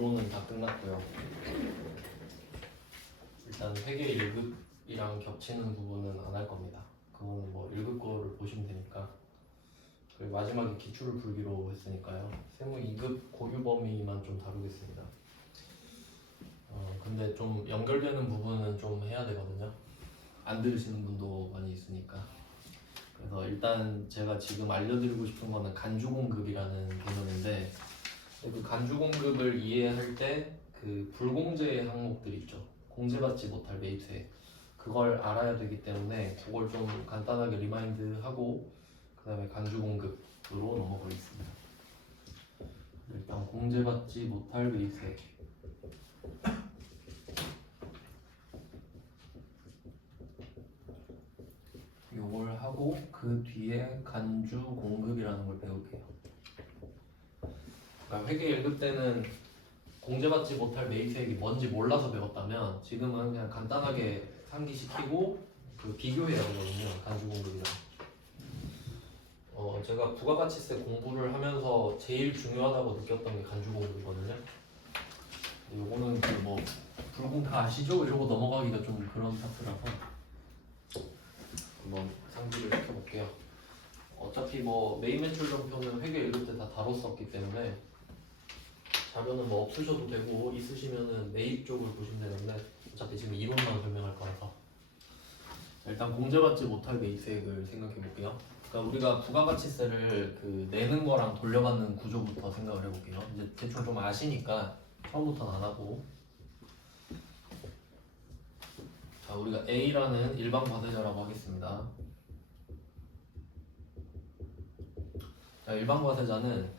이론은 다 끝났고요. 일단 회계 1급이랑 겹치는 부분은 안 할 겁니다. 그거는 뭐 1급 거를 보시면 되니까. 그리고 마지막에 기출을 풀기로 했으니까요. 세무 2급 고유 범위만 좀 다루겠습니다. 근데 좀 연결되는 부분은 좀 해야 되거든요. 안 들으시는 분도 많이 있으니까. 그래서 일단 제가 지금 알려드리고 싶은 거는 간주공급이라는 개념인데, 그 간주공급을 이해할 때 그 불공제 항목들 있죠. 공제받지 못할 매입세, 그걸 알아야 되기 때문에 그걸 좀 간단하게 리마인드하고 그 다음에 간주공급으로 넘어가겠습니다. 일단 공제받지 못할 매입세, 요걸 하고 그 뒤에 간주공급이라는 걸 배울게요. 그러니까 회계 1급 때는 공제받지 못할 매입세액이 뭔지 몰라서 배웠다면 지금은 그냥 간단하게 상기시키고 그 비교해야 되거든요. 간주공급이랑. 제가 부가가치세 공부를 하면서 제일 중요하다고 느꼈던 게 간주공급이거든요. 요거는 그 뭐 불공 다 아시죠? 이러고 넘어가기가 좀 그런 파트라서 한번 상기를 시켜볼게요. 어차피 뭐 메인 매출 정표는 회계 1급 때 다 다뤘었기 때문에 자료는 뭐 없으셔도 되고 있으시면은 매입 쪽을 보시면 되는데 어차피 지금 이론만 설명할 거라서 일단 공제받지 못할 매입세액을 생각해 볼게요. 그러니까 우리가 부가가치세를 그 내는 거랑 돌려받는 구조부터 생각을 해볼게요. 이제 대충 좀 아시니까 처음부터는 안 하고, 자 우리가 A라는 일반 과세자라고 하겠습니다. 자, 일반 과세자는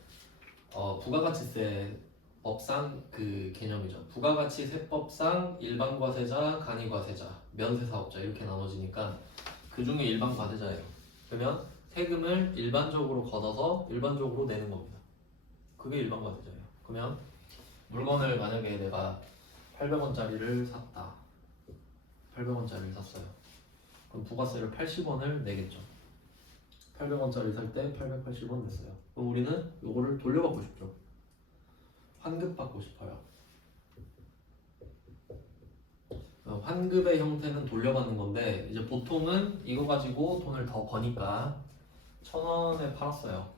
부가가치세 법상 그 개념이죠. 부가가치세법상 일반 과세자, 간이 과세자, 면세 사업자 이렇게 나눠지니까 그 중에 일반 과세자예요. 그러면 세금을 일반적으로 걷어서 일반적으로 내는 겁니다. 그게 일반 과세자예요. 그러면 물건을 만약에 내가 800원짜리를 샀다. 800원짜리를 샀어요. 그럼 부가세를 80원을 내겠죠. 800원짜리 살 때 880원 냈어요. 그럼 우리는 이거를 돌려받고 싶죠. 환급받고 싶어요. 환급의 형태는 돌려받는 건데 이제 보통은 이거 가지고 돈을 더 버니까 1,000원에 팔았어요.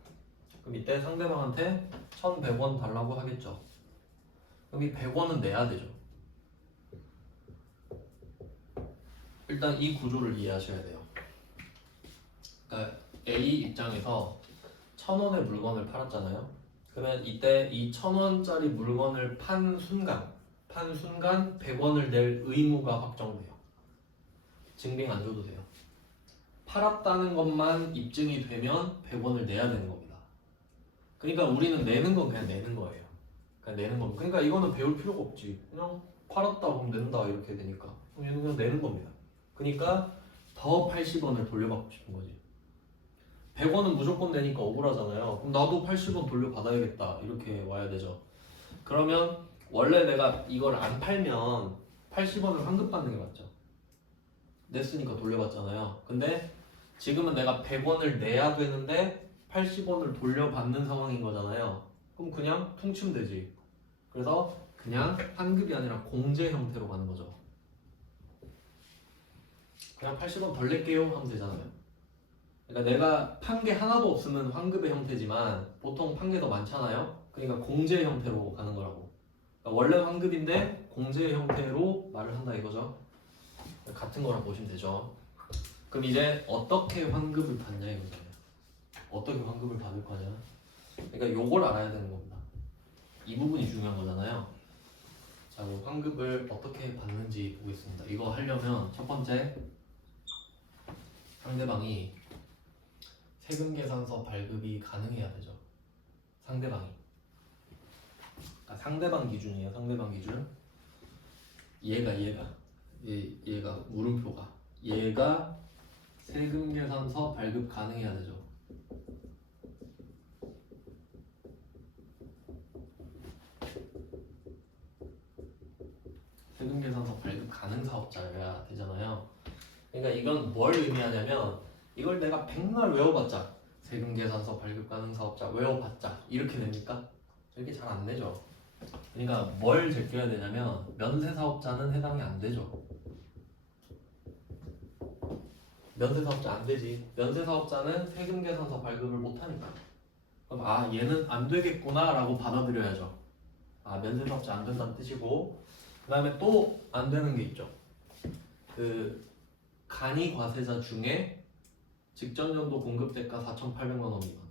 그럼 이때 상대방한테 1,100원 달라고 하겠죠. 그럼 이 100원은 내야 되죠. 일단 이 구조를 이해하셔야 돼요. 그러니까 A 입장에서 1,000원의 물건을 팔았잖아요. 그러면 이때 이 1,000원짜리 물건을 판 순간 100원을 낼 의무가 확정돼요. 증빙 안 줘도 돼요. 팔았다는 것만 입증이 되면 100원을 내야 되는 겁니다. 그러니까 우리는 내는 건 그냥 내는 거예요. 그냥 내는 겁니다. 그러니까 이거는 배울 필요가 없지. 그냥 팔았다 그럼 낸다 이렇게 되니까. 얘는 그냥 내는 겁니다. 그러니까 더 80원을 돌려받고 싶은 거지. 100원은 무조건 내니까 억울하잖아요. 그럼 나도 80원 돌려받아야겠다 이렇게 와야 되죠. 그러면 원래 내가 이걸 안 팔면 80원을 환급받는 게 맞죠. 냈으니까 돌려받잖아요. 근데 지금은 내가 100원을 내야 되는데 80원을 돌려받는 상황인 거잖아요. 그럼 그냥 퉁치면 되지. 그래서 그냥 환급이 아니라 공제 형태로 가는 거죠. 그냥 80원 덜 낼게요 하면 되잖아요. 그러니까 내가 판 게 하나도 없으면 환급의 형태지만 보통 판 게 더 많잖아요. 그러니까 공제 형태로 가는 거라고. 그러니까 원래 환급인데 공제 형태로 말을 한다 이거죠. 같은 거랑 보시면 되죠. 그럼 이제 어떻게 환급을 받냐 이거잖아요. 어떻게 환급을 받을 거냐. 그러니까 요걸 알아야 되는 겁니다. 이 부분이 중요한 거잖아요. 자, 그럼 환급을 어떻게 받는지 보겠습니다. 이거 하려면 첫 번째 상대방이 세금계산서 발급이 가능해야 되죠. 상대방이. 그러니까 상대방 기준이에요. 상대방 기준. 얘가 물음표가 얘가 세금계산서 발급 가능해야 되죠. 세금계산서 발급 가능 사업자여야 되잖아요. 그러니까 이건 뭘 의미하냐면 이걸 내가 백날 외워봤자 세금계산서 발급 가능 사업자 외워봤자 이렇게 됩니까? 이렇게 잘 안 되죠. 그러니까 뭘 제껴야 되냐면 면세사업자는 해당이 안 되죠. 면세사업자 안 되지. 면세사업자는 세금계산서 발급을 못하니까. 그럼 아 얘는 안 되겠구나 라고 받아들여야죠. 아 면세사업자 안 된다는 뜻이고, 그 다음에 또 안 되는 게 있죠. 그 간이과세자 중에 직전연도 공급대가 4,800만 원 미만,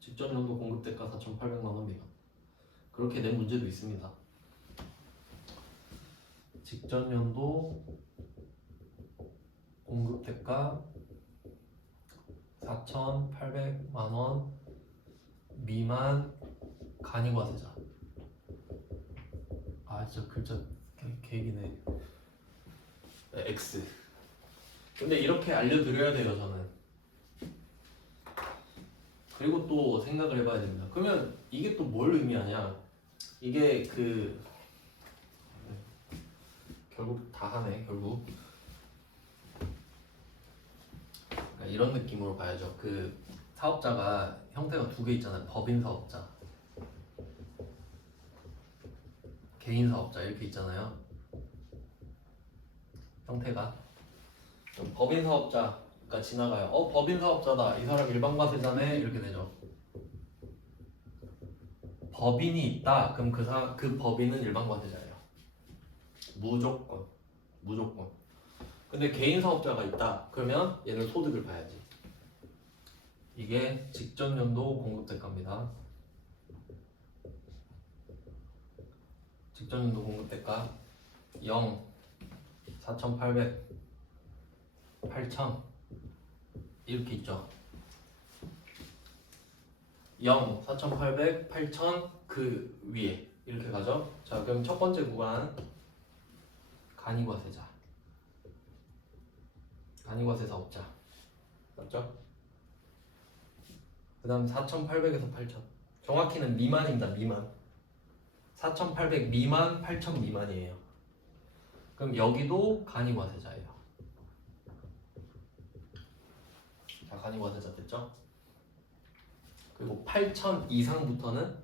직전연도 공급대가 4,800만 원 미만, 그렇게 낸 문제도 있습니다. 직전연도 공급대가 4,800만 원 미만 간이과세자. 아 진짜 글자 개기네. X. 근데 이렇게 알려드려야 돼요 저는. 그리고 또 생각을 해봐야 됩니다. 그러면 이게 또 뭘 의미하냐? 이게 그 결국 다 하네 결국. 그러니까 이런 느낌으로 봐야죠. 그 사업자가 형태가 두 개 있잖아요. 법인 사업자, 개인 사업자 이렇게 있잖아요. 형태가. 그럼 법인 사업자가 지나가요. 법인 사업자다. 이 사람 일반과세자네. 이렇게 되죠. 법인이 있다. 그럼 그 법인은 일반과세자예요. 무조건. 무조건. 근데 개인 사업자가 있다. 그러면 얘는 소득을 봐야지. 이게 직전연도 공급대가입니다. 직전연도 공급대가 0, 4,800, 8,000 이렇게 있죠. 0, 4,800, 8,000 그 위에 이렇게 가죠. 자 그럼 첫 번째 구간 간이과세자, 간이과세 사업자 맞죠? 그 다음 4,800에서 8,000, 정확히는 미만입니다. 미만. 4,800 미만, 8,000 미만이에요. 그럼 여기도 간이과세자예요. 자 간이과세자 됐죠? 그리고 8,000 이상부터는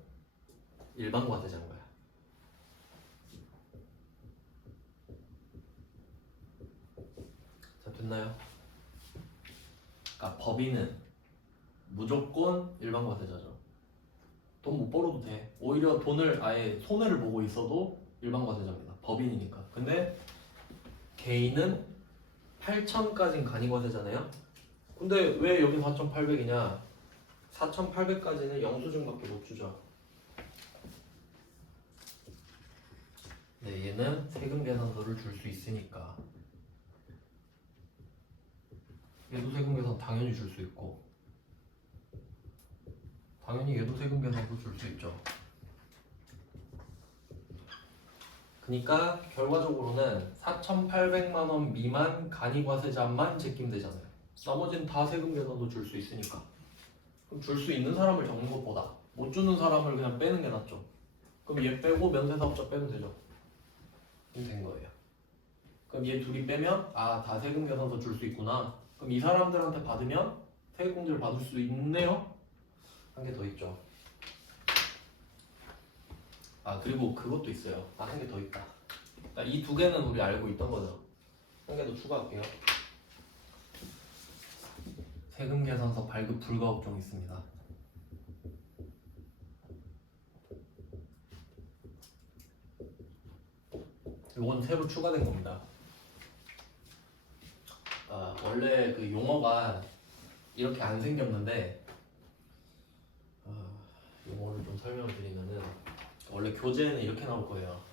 일반과세자인 거야. 자 됐나요? 그러니까 법인은 무조건 일반과세자죠. 돈 못 벌어도 돼. 오히려 돈을 아예 손해를 보고 있어도 일반과세자입니다. 법인이니까. 근데 개인은 8,000까지는 간이과세잖아요. 근데 왜 여기 4,800이냐? 4,800까지는 영수증밖에 못 주죠. 네, 얘는 세금 계산서를 줄 수 있으니까. 얘도 세금 계산 당연히 줄 수 있고, 당연히 얘도 세금 계산서 줄 수 있죠. 그러니까 결과적으로는 4,800만 원 미만 간이과세자만 제낌되잖아요. 나머지는 다 세금 계산서 줄 수 있으니까. 그럼 줄 수 있는 사람을 적는 것보다 못 주는 사람을 그냥 빼는 게 낫죠. 그럼 얘 빼고 면세사업자 빼면 되죠. 그럼 된 거예요. 그럼 얘 둘이 빼면 다 세금 계산서 줄 수 있구나. 그럼 이 사람들한테 받으면 세액공제를 받을 수 있네요. 한 개 더 있죠. 그리고 그것도 있어요. 한 개 더 있다. 그러니까 이 두 개는 우리 알고 있던 거죠. 한 개 더 추가할게요. 세금 계산서 발급 불가 업종이 있습니다. 이건 새로 추가된 겁니다. 원래 그 용어가 이렇게 안 생겼는데, 용어를 좀 설명을 드리면은, 원래 교재에는 이렇게 나올 거예요.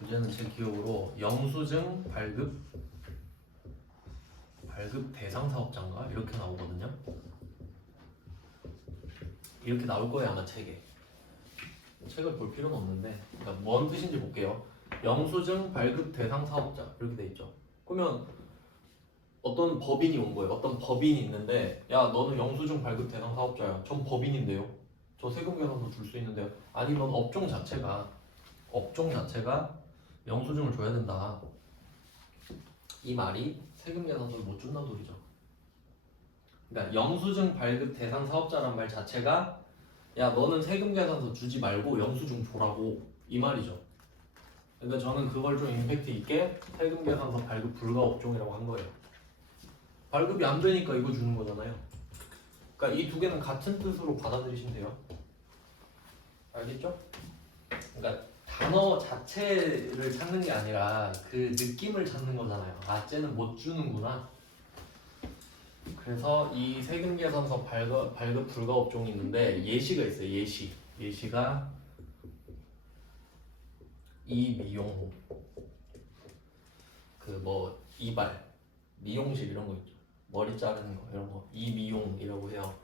교재는 제 기억으로 영수증 발급 대상 사업자인가 이렇게 나오거든요. 이렇게 나올 거예요 아마 책에. 책을 볼 필요는 없는데, 그러니까 뭔 뜻인지 볼게요. 영수증 발급 대상 사업자 이렇게 돼 있죠. 그러면 어떤 법인이 온 거예요. 어떤 법인이 있는데, 야 너는 영수증 발급 대상 사업자야. 전 법인인데요. 저 세금 계산서 줄 수 있는데요. 아니면 업종 자체가 영수증을 줘야 된다. 이 말이 세금 계산서를 못 준다는 소리죠. 그러니까 영수증 발급 대상 사업자란 말 자체가 야 너는 세금 계산서 주지 말고 영수증 줘라고 이 말이죠. 그러니까 저는 그걸 좀 임팩트 있게 세금 계산서 발급 불가 업종이라고 한 거예요. 발급이 안 되니까 이거 주는 거잖아요. 그러니까 이 두 개는 같은 뜻으로 받아들이시면 돼요. 알겠죠? 그러니까 단어 자체를 찾는 게 아니라 그 느낌을 찾는 거잖아요. 아, 쟤는 못 주는구나. 그래서 이 세금 계산서 발급 불가 업종이 있는데 예시가 있어요. 예시가 이미용호 그 뭐 이발 미용실 이런 거 있죠. 머리 자르는 거 이런 거 이미용이라고 해요.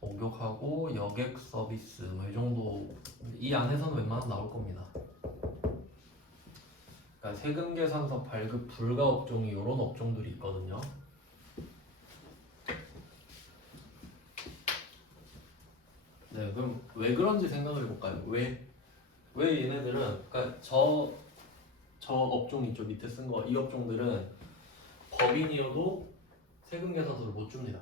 목욕하고 여객 서비스 뭐 이 정도 이 안에서는 웬만하면 나올 겁니다. 그러니까 세금 계산서 발급 불가 업종이 이런 업종들이 있거든요. 네, 그럼 왜 그런지 생각을 해볼까요? 왜 얘네들은 그러니까 저 업종 있죠 밑에 쓴 거 이 업종들은 법인이어도 세금 계산서를 못 줍니다.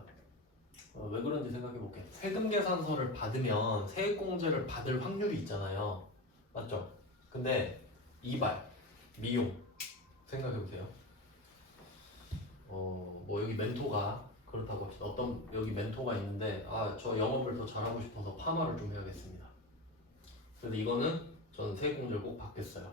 왜 그런지 생각해 볼게요. 세금 계산서를 받으면 세액공제를 받을 확률이 있잖아요. 맞죠? 근데 이발, 미용 생각해 보세요. 뭐 여기 멘토가 그렇다고 합시다. 어떤 여기 멘토가 있는데 아, 저 영업을 더 잘하고 싶어서 파마를 좀 해야겠습니다. 그래서 이거는 저는 세액공제를 꼭 받겠어요.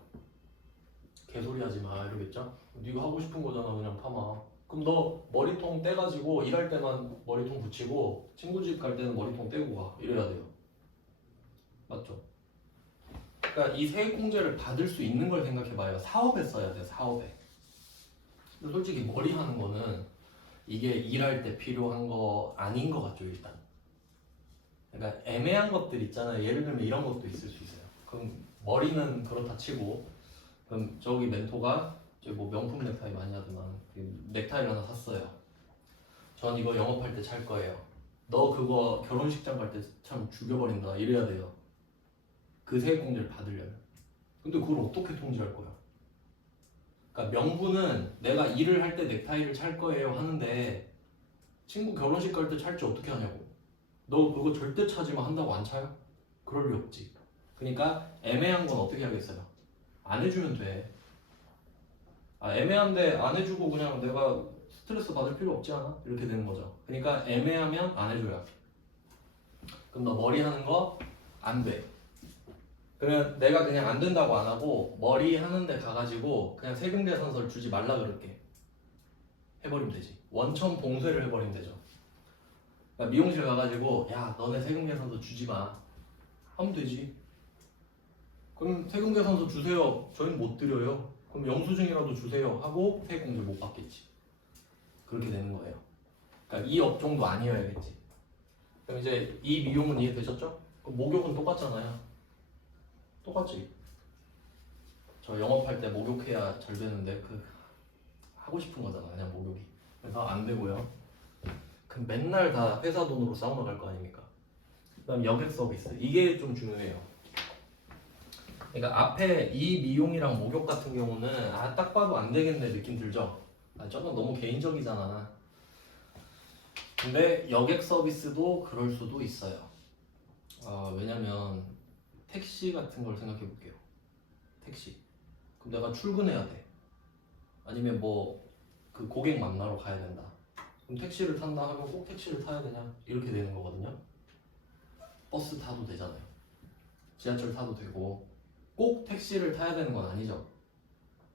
개소리 하지 마 이러겠죠? 네가 하고 싶은 거잖아 그냥 파마. 그럼 너 머리통 떼가지고 일할 때만 머리통 붙이고 친구 집 갈 때는 머리통 떼고 가 이래야 돼요. 맞죠? 그러니까 이 세액공제를 받을 수 있는 걸 생각해봐요. 사업에 써야 돼요. 사업에. 근데 솔직히 머리 하는 거는 이게 일할 때 필요한 거 아닌 것 같죠 일단. 그러니까 애매한 것들 있잖아요. 예를 들면 이런 것도 있을 수 있어요. 그럼 머리는 그렇다 치고 그럼 저기 멘토가 뭐 명품 넥타이 많이 하더만 넥타이를 하나 샀어요. 전 이거 영업할 때 찰 거예요. 너 그거 결혼식장 갈 때 참 죽여버린다 이래야 돼요. 그 세액공제를 받으려면. 근데 그걸 어떻게 통지할 거야? 그러니까 명분은 내가 일을 할 때 넥타이를 찰 거예요 하는데 친구 결혼식 갈 때 찰지 어떻게 하냐고. 너 그거 절대 차지만 한다고 안 차요? 그럴 리 없지. 그러니까 애매한 건 어떻게 하겠어요? 안 해주면 돼. 아, 애매한데 안 해주고 그냥 내가 스트레스 받을 필요 없지 않아? 이렇게 되는 거죠. 그러니까 애매하면 안 해줘야. 그럼 너 머리 하는 거 안 돼. 그러면 내가 그냥 안 된다고 안 하고 머리 하는데 가가지고 그냥 세금 계산서를 주지 말라 그럴게. 해버리면 되지. 원천 봉쇄를 해버리면 되죠. 그러니까 미용실 가가지고 야 너네 세금 계산서 주지 마. 하면 되지. 그럼 세금 계산서 주세요. 저희는 못 드려요. 그럼 영수증이라도 주세요 하고 세액공제 못 받겠지. 그렇게 되는 거예요. 그러니까 이 업종도 아니어야겠지. 그럼 이제 이 미용은 이해되셨죠? 그럼 목욕은 똑같잖아요. 똑같지. 저 영업할 때 목욕해야 잘 되는데 그 하고 싶은 거잖아 그냥 목욕이. 그래서 안 되고요. 그럼 맨날 다 회사 돈으로 사우나 갈 거 아닙니까? 그다음 여객 서비스 이게 좀 중요해요. 그러니까 앞에 이 미용이랑 목욕 같은 경우는 아 딱 봐도 안 되겠네 느낌 들죠? 아 저건 너무 개인적이잖아. 근데 여객 서비스도 그럴 수도 있어요. 왜냐면 택시 같은 걸 생각해 볼게요. 택시. 그럼 내가 출근해야 돼. 아니면 뭐 그 고객 만나러 가야 된다. 그럼 택시를 탄다 하면 꼭 택시를 타야 되냐? 이렇게 되는 거거든요. 버스 타도 되잖아요. 지하철 타도 되고 꼭 택시를 타야 되는 건 아니죠.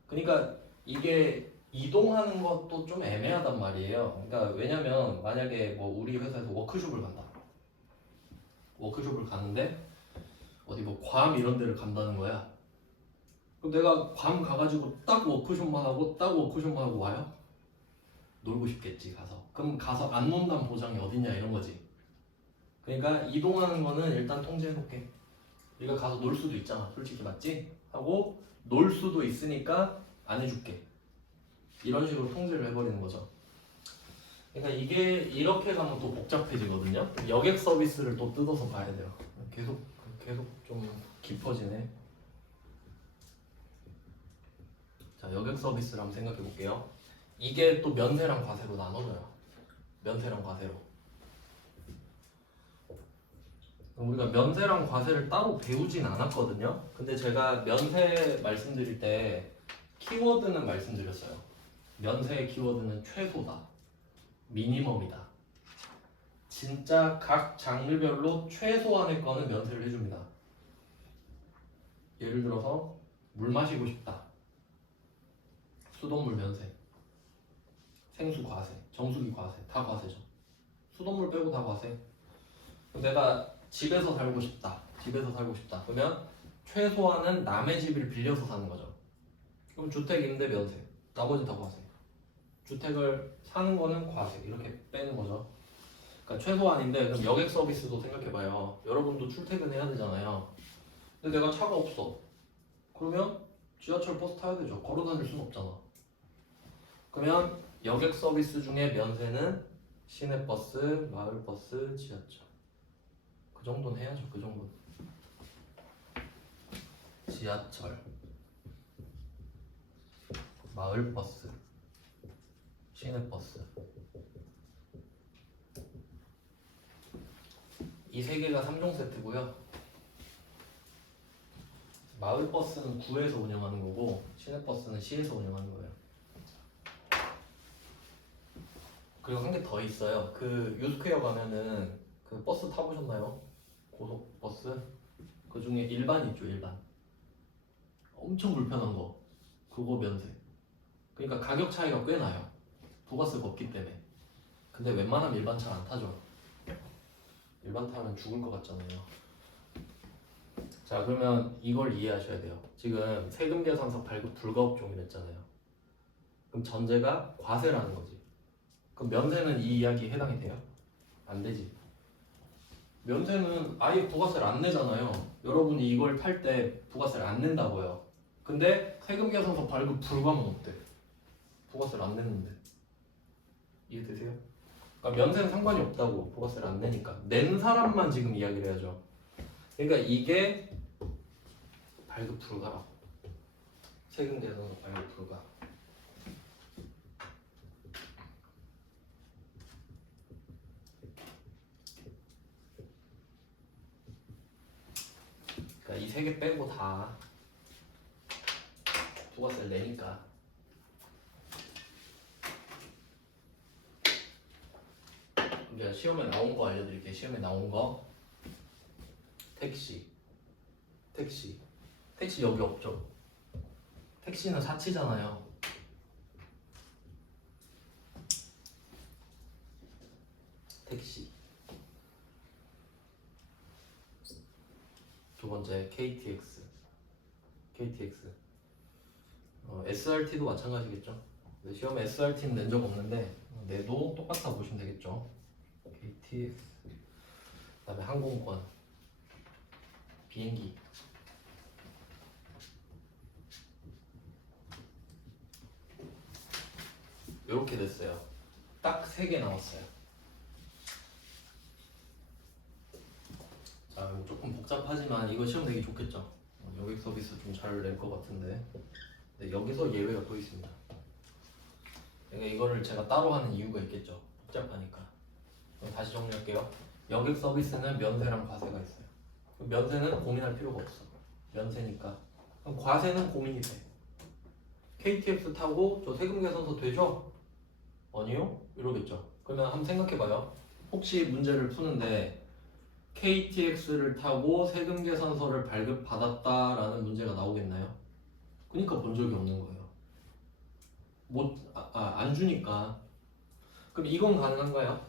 그러니까 이게 이동하는 것도 좀 애매하단 말이에요. 그러니까 왜냐면 만약에 뭐 우리 회사에서 워크숍을 간다. 워크숍을 가는데 어디 뭐 괌 이런 데를 간다는 거야. 그럼 내가 괌 가가지고 딱 워크숍만 하고 와요? 놀고 싶겠지 가서. 그럼 가서 안 논다는 보장이 어딨냐 이런 거지. 그러니까 이동하는 거는 일단 통제해 놓게. 네가 가서 놀 수도 있잖아 솔직히 맞지? 하고 놀 수도 있으니까 안 해줄게. 이런 식으로 통제를 해버리는 거죠. 그러니까 이게 이렇게 가면 또 복잡해지거든요. 여객 서비스를 또 뜯어서 봐야 돼요. 계속 좀 깊어지네. 자, 여객 서비스를 한번 생각해 볼게요. 이게 또 면세랑 과세로 나눠져요. 면세랑 과세로. 우리가 면세랑 과세를 따로 배우진 않았거든요. 근데 제가 면세 말씀드릴 때 키워드는 말씀드렸어요. 면세의 키워드는 최소다, 미니멈이다. 진짜 각 장르별로 최소한의 거는 면세를 해줍니다. 예를 들어서 물 마시고 싶다. 수돗물 면세. 생수 과세, 정수기 과세, 다 과세죠. 수돗물 빼고 다 과세. 내가 집에서 살고 싶다. 집에서 살고 싶다. 그러면 최소한은 남의 집을 빌려서 사는 거죠. 그럼 주택 임대 면세. 나머지 다 과세. 주택을 사는 거는 과세. 이렇게 빼는 거죠. 그러니까 최소한인데 그럼 여객 서비스도 생각해봐요. 여러분도 출퇴근해야 되잖아요. 근데 내가 차가 없어. 그러면 지하철 버스 타야 되죠. 걸어 다닐 수는 없잖아. 그러면 여객 서비스 중에 면세는 시내버스, 마을버스, 지하철. 그 정도는 해야죠. 그 정도는. 지하철, 마을버스, 시내버스. 이 세 개가 3종 세트고요. 마을버스는 구에서 운영하는 거고 시내버스는 시에서 운영하는 거예요. 그리고 한 개 더 있어요. 그 유스퀘어 가면은 그 버스 타보셨나요? 고속버스? 그 중에 일반 있죠, 일반. 엄청 불편한 거. 그거 면세. 그러니까 가격 차이가 꽤 나요. 부가세가 없기 때문에. 근데 웬만하면 일반 차 안 타죠. 일반 타면 죽을 것 같잖아요. 자, 그러면 이걸 이해하셔야 돼요. 지금 세금 계산서 발급 불가업종이랬잖아요. 그럼 전제가 과세라는 거지. 그럼 면세는 이 이야기에 해당이 돼요? 안 되지. 면세는 아예 부가세를 안 내잖아요. 여러분이 이걸 탈 때 부가세를 안 낸다고요. 근데 세금 계산서 발급 불가면 어때? 부가세를 안 냈는데. 이해되세요? 그러니까 면세는 상관이 없다고. 부가세를 안 내니까. 낸 사람만 지금 이야기를 해야죠. 그러니까 이게 발급 불가라고. 세금 계산서 발급 불가. 그러니까 이 세 개 빼고 다 부가세를 내니까. 그럼 시험에 나온 거 알려드릴게요. 시험에 나온 거. 택시 여기 없죠. 택시는 사치잖아요. 택시. 두 번째 KTX. SRT도 마찬가지겠죠. 시험에 SRT는 낸 적 없는데 내도 똑같아 보시면 되겠죠. KTX. 그다음에 항공권, 비행기. 이렇게 됐어요. 딱 3개 나왔어요. 자, 조금 복잡하지만 이거 시험 내기 좋겠죠. 여객 서비스 좀 잘 낼 것 같은데. 네, 여기서 예외가 또 있습니다. 그러니까 이거를 제가 따로 하는 이유가 있겠죠. 복잡하니까. 다시 정리할게요. 여객 서비스는 면세랑 과세가 있어요. 면세는 고민할 필요가 없어. 면세니까. 그럼 과세는 고민이 돼. KTX 타고 저 세금 계산서 되죠? 아니요? 이러겠죠. 그러면 한번 생각해봐요. 혹시 문제를 푸는데 KTX를 타고 세금 계산서를 발급받았다라는 문제가 나오겠나요? 그러니까 본 적이 없는 거예요. 안 주니까. 그럼 이건 가능한가요?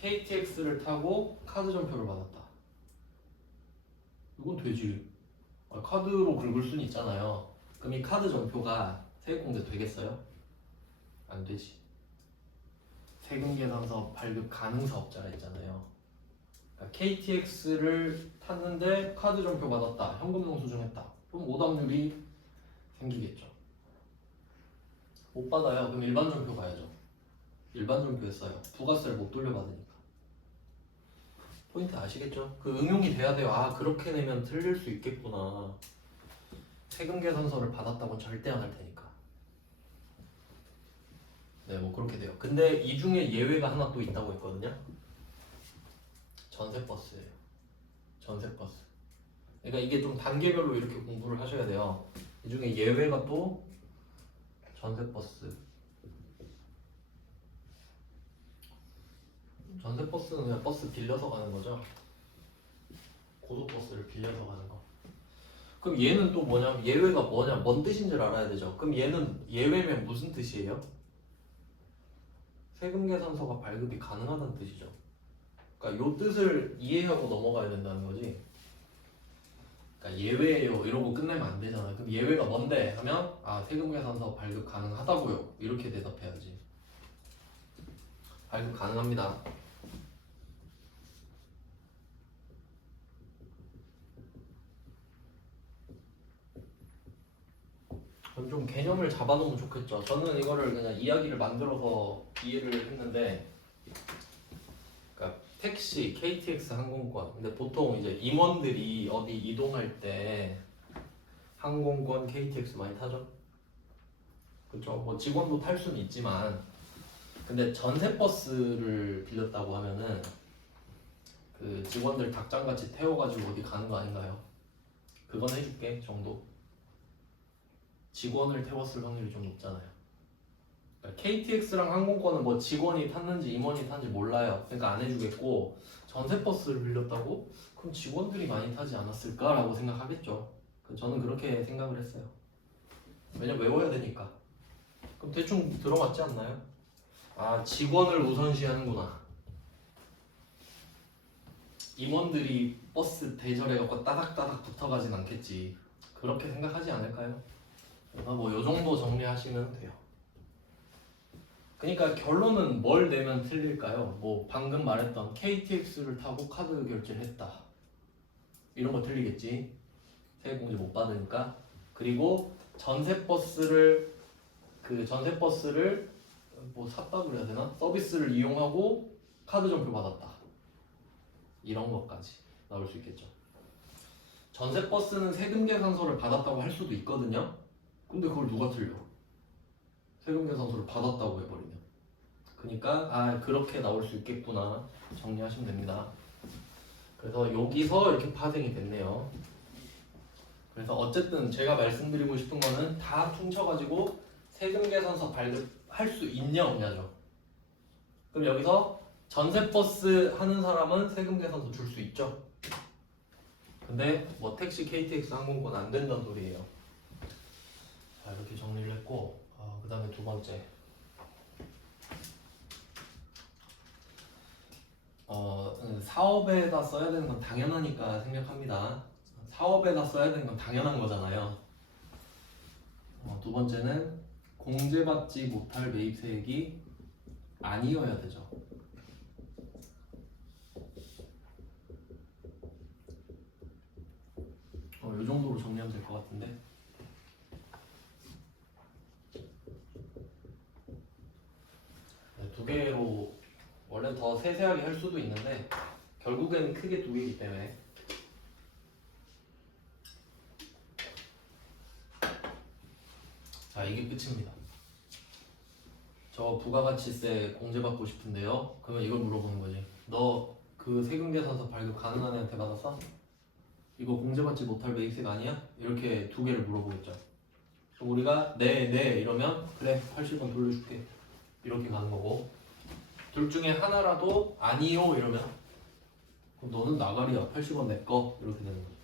KTX를 타고 카드 전표를 받았다. 이건 되지. 카드로 긁을 수는 있잖아요. 그럼 이 카드 전표가 세액공제 되겠어요? 안 되지. 세금 계산서 발급 가능 사업자가 있잖아요. 그러니까 KTX를 탔는데 카드 전표 받았다. 현금 영수증 했다. 그럼 오답률이 생기겠죠. 못 받아요. 그럼 일반 전표 가야죠. 일반 전표에 써요. 부가세를 못 돌려받으니까. 포인트 아시겠죠? 그 응용이 돼야 돼요. 아, 그렇게 내면 틀릴 수 있겠구나. 세금 계산서를 받았다고는 절대 안 할 테니까. 네, 뭐 그렇게 돼요. 근데 이 중에 예외가 하나 또 있다고 했거든요. 전세버스예요. 전세버스. 그러니까 이게 좀 단계별로 이렇게 공부를 하셔야 돼요. 이 중에 예외가 또 전세버스. 전세버스는 그냥 버스 빌려서 가는 거죠. 고속버스를 빌려서 가는 거. 그럼 얘는 또 뭐냐? 예외가 뭐냐? 뭔 뜻인 줄 알아야 되죠. 그럼 얘는 예외면 무슨 뜻이에요? 세금계산서가 발급이 가능하다는 뜻이죠. 그러니까 요 뜻을 이해하고 넘어가야 된다는 거지. 그러니까 예외예요 이러고 끝내면 안 되잖아. 그럼 예외가 뭔데? 하면 아 세금계산서 발급 가능하다고요. 이렇게 대답해야지. 발급 가능합니다. 그럼 좀 개념을 잡아놓으면 좋겠죠. 저는 이거를 그냥 이야기를 만들어서 이해를 했는데, 그러니까 택시, KTX 항공권. 근데 보통 이제 임원들이 어디 이동할 때 항공권, KTX 많이 타죠. 그렇죠. 뭐 직원도 탈 수는 있지만, 근데 전세버스를 빌렸다고 하면은 그 직원들 닭장같이 태워가지고 어디 가는 거 아닌가요? 그건 해줄게 정도. 직원을 태웠을 확률이 좀 높잖아요. 그러니까 KTX랑 항공권은 뭐 직원이 탔는지 임원이 탔는지 몰라요. 그러니까 안 해주겠고, 전세버스를 빌렸다고? 그럼 직원들이 많이 타지 않았을까라고 생각하겠죠. 저는 그렇게 생각을 했어요. 왜냐면 외워야 되니까. 그럼 대충 들어맞지 않나요? 아 직원을 우선시하는구나. 임원들이 버스 대절해갖고 따닥따닥 붙어가진 않겠지. 그렇게 생각하지 않을까요? 그래서 뭐 요 정도 정리하시면 돼요. 그러니까 결론은 뭘 내면 틀릴까요? 뭐 방금 말했던 KTX를 타고 카드 결제를 했다. 이런 거 틀리겠지. 세액공제 못 받으니까. 그리고 전세버스를 뭐 샀다 그래야 되나? 서비스를 이용하고 카드 점표 받았다. 이런 것까지 나올 수 있겠죠. 전세버스는 세금계산서를 받았다고 할 수도 있거든요. 근데 그걸 누가 틀려? 세금계산서를 받았다고 해버리면. 그러니까 아 그렇게 나올 수 있겠구나 정리하시면 됩니다. 그래서 여기서 이렇게 파생이 됐네요. 그래서 어쨌든 제가 말씀드리고 싶은 거는 다 퉁쳐가지고 세금계산서 발급할 수 있냐 없냐죠. 그럼 여기서 전세버스 하는 사람은 세금계산서 줄 수 있죠. 근데 뭐 택시, KTX, 항공권 안 된다는 소리예요. 자 이렇게 정리를 했고 그 다음에 두 번째 사업에다 써야 되는 건 당연하니까 생략합니다. 사업에다 써야 되는 건 당연한 거잖아요. 두 번째는 공제받지 못할 매입세액이 아니어야 되죠. 이 정도로 정리하면 될 것 같은데. 네, 두 개로 원래 더 세세하게 할 수도 있는데 결국에는 크게 두 개이기 때문에. 자 이게 끝입니다. 저 부가가치세 공제받고 싶은데요. 그러면 이걸 물어보는 거지. 너 그 세금계산서 발급 가능한 애한테 받았어? 이거 공제받지 못할 매입세액 아니야? 이렇게 두 개를 물어보겠죠. 그럼 우리가 네 이러면 그래 80원 돌려줄게 이렇게 가는 거고, 둘 중에 하나라도 아니요 이러면 그럼 너는 나가리야 80원 내 거 이렇게 되는 거죠.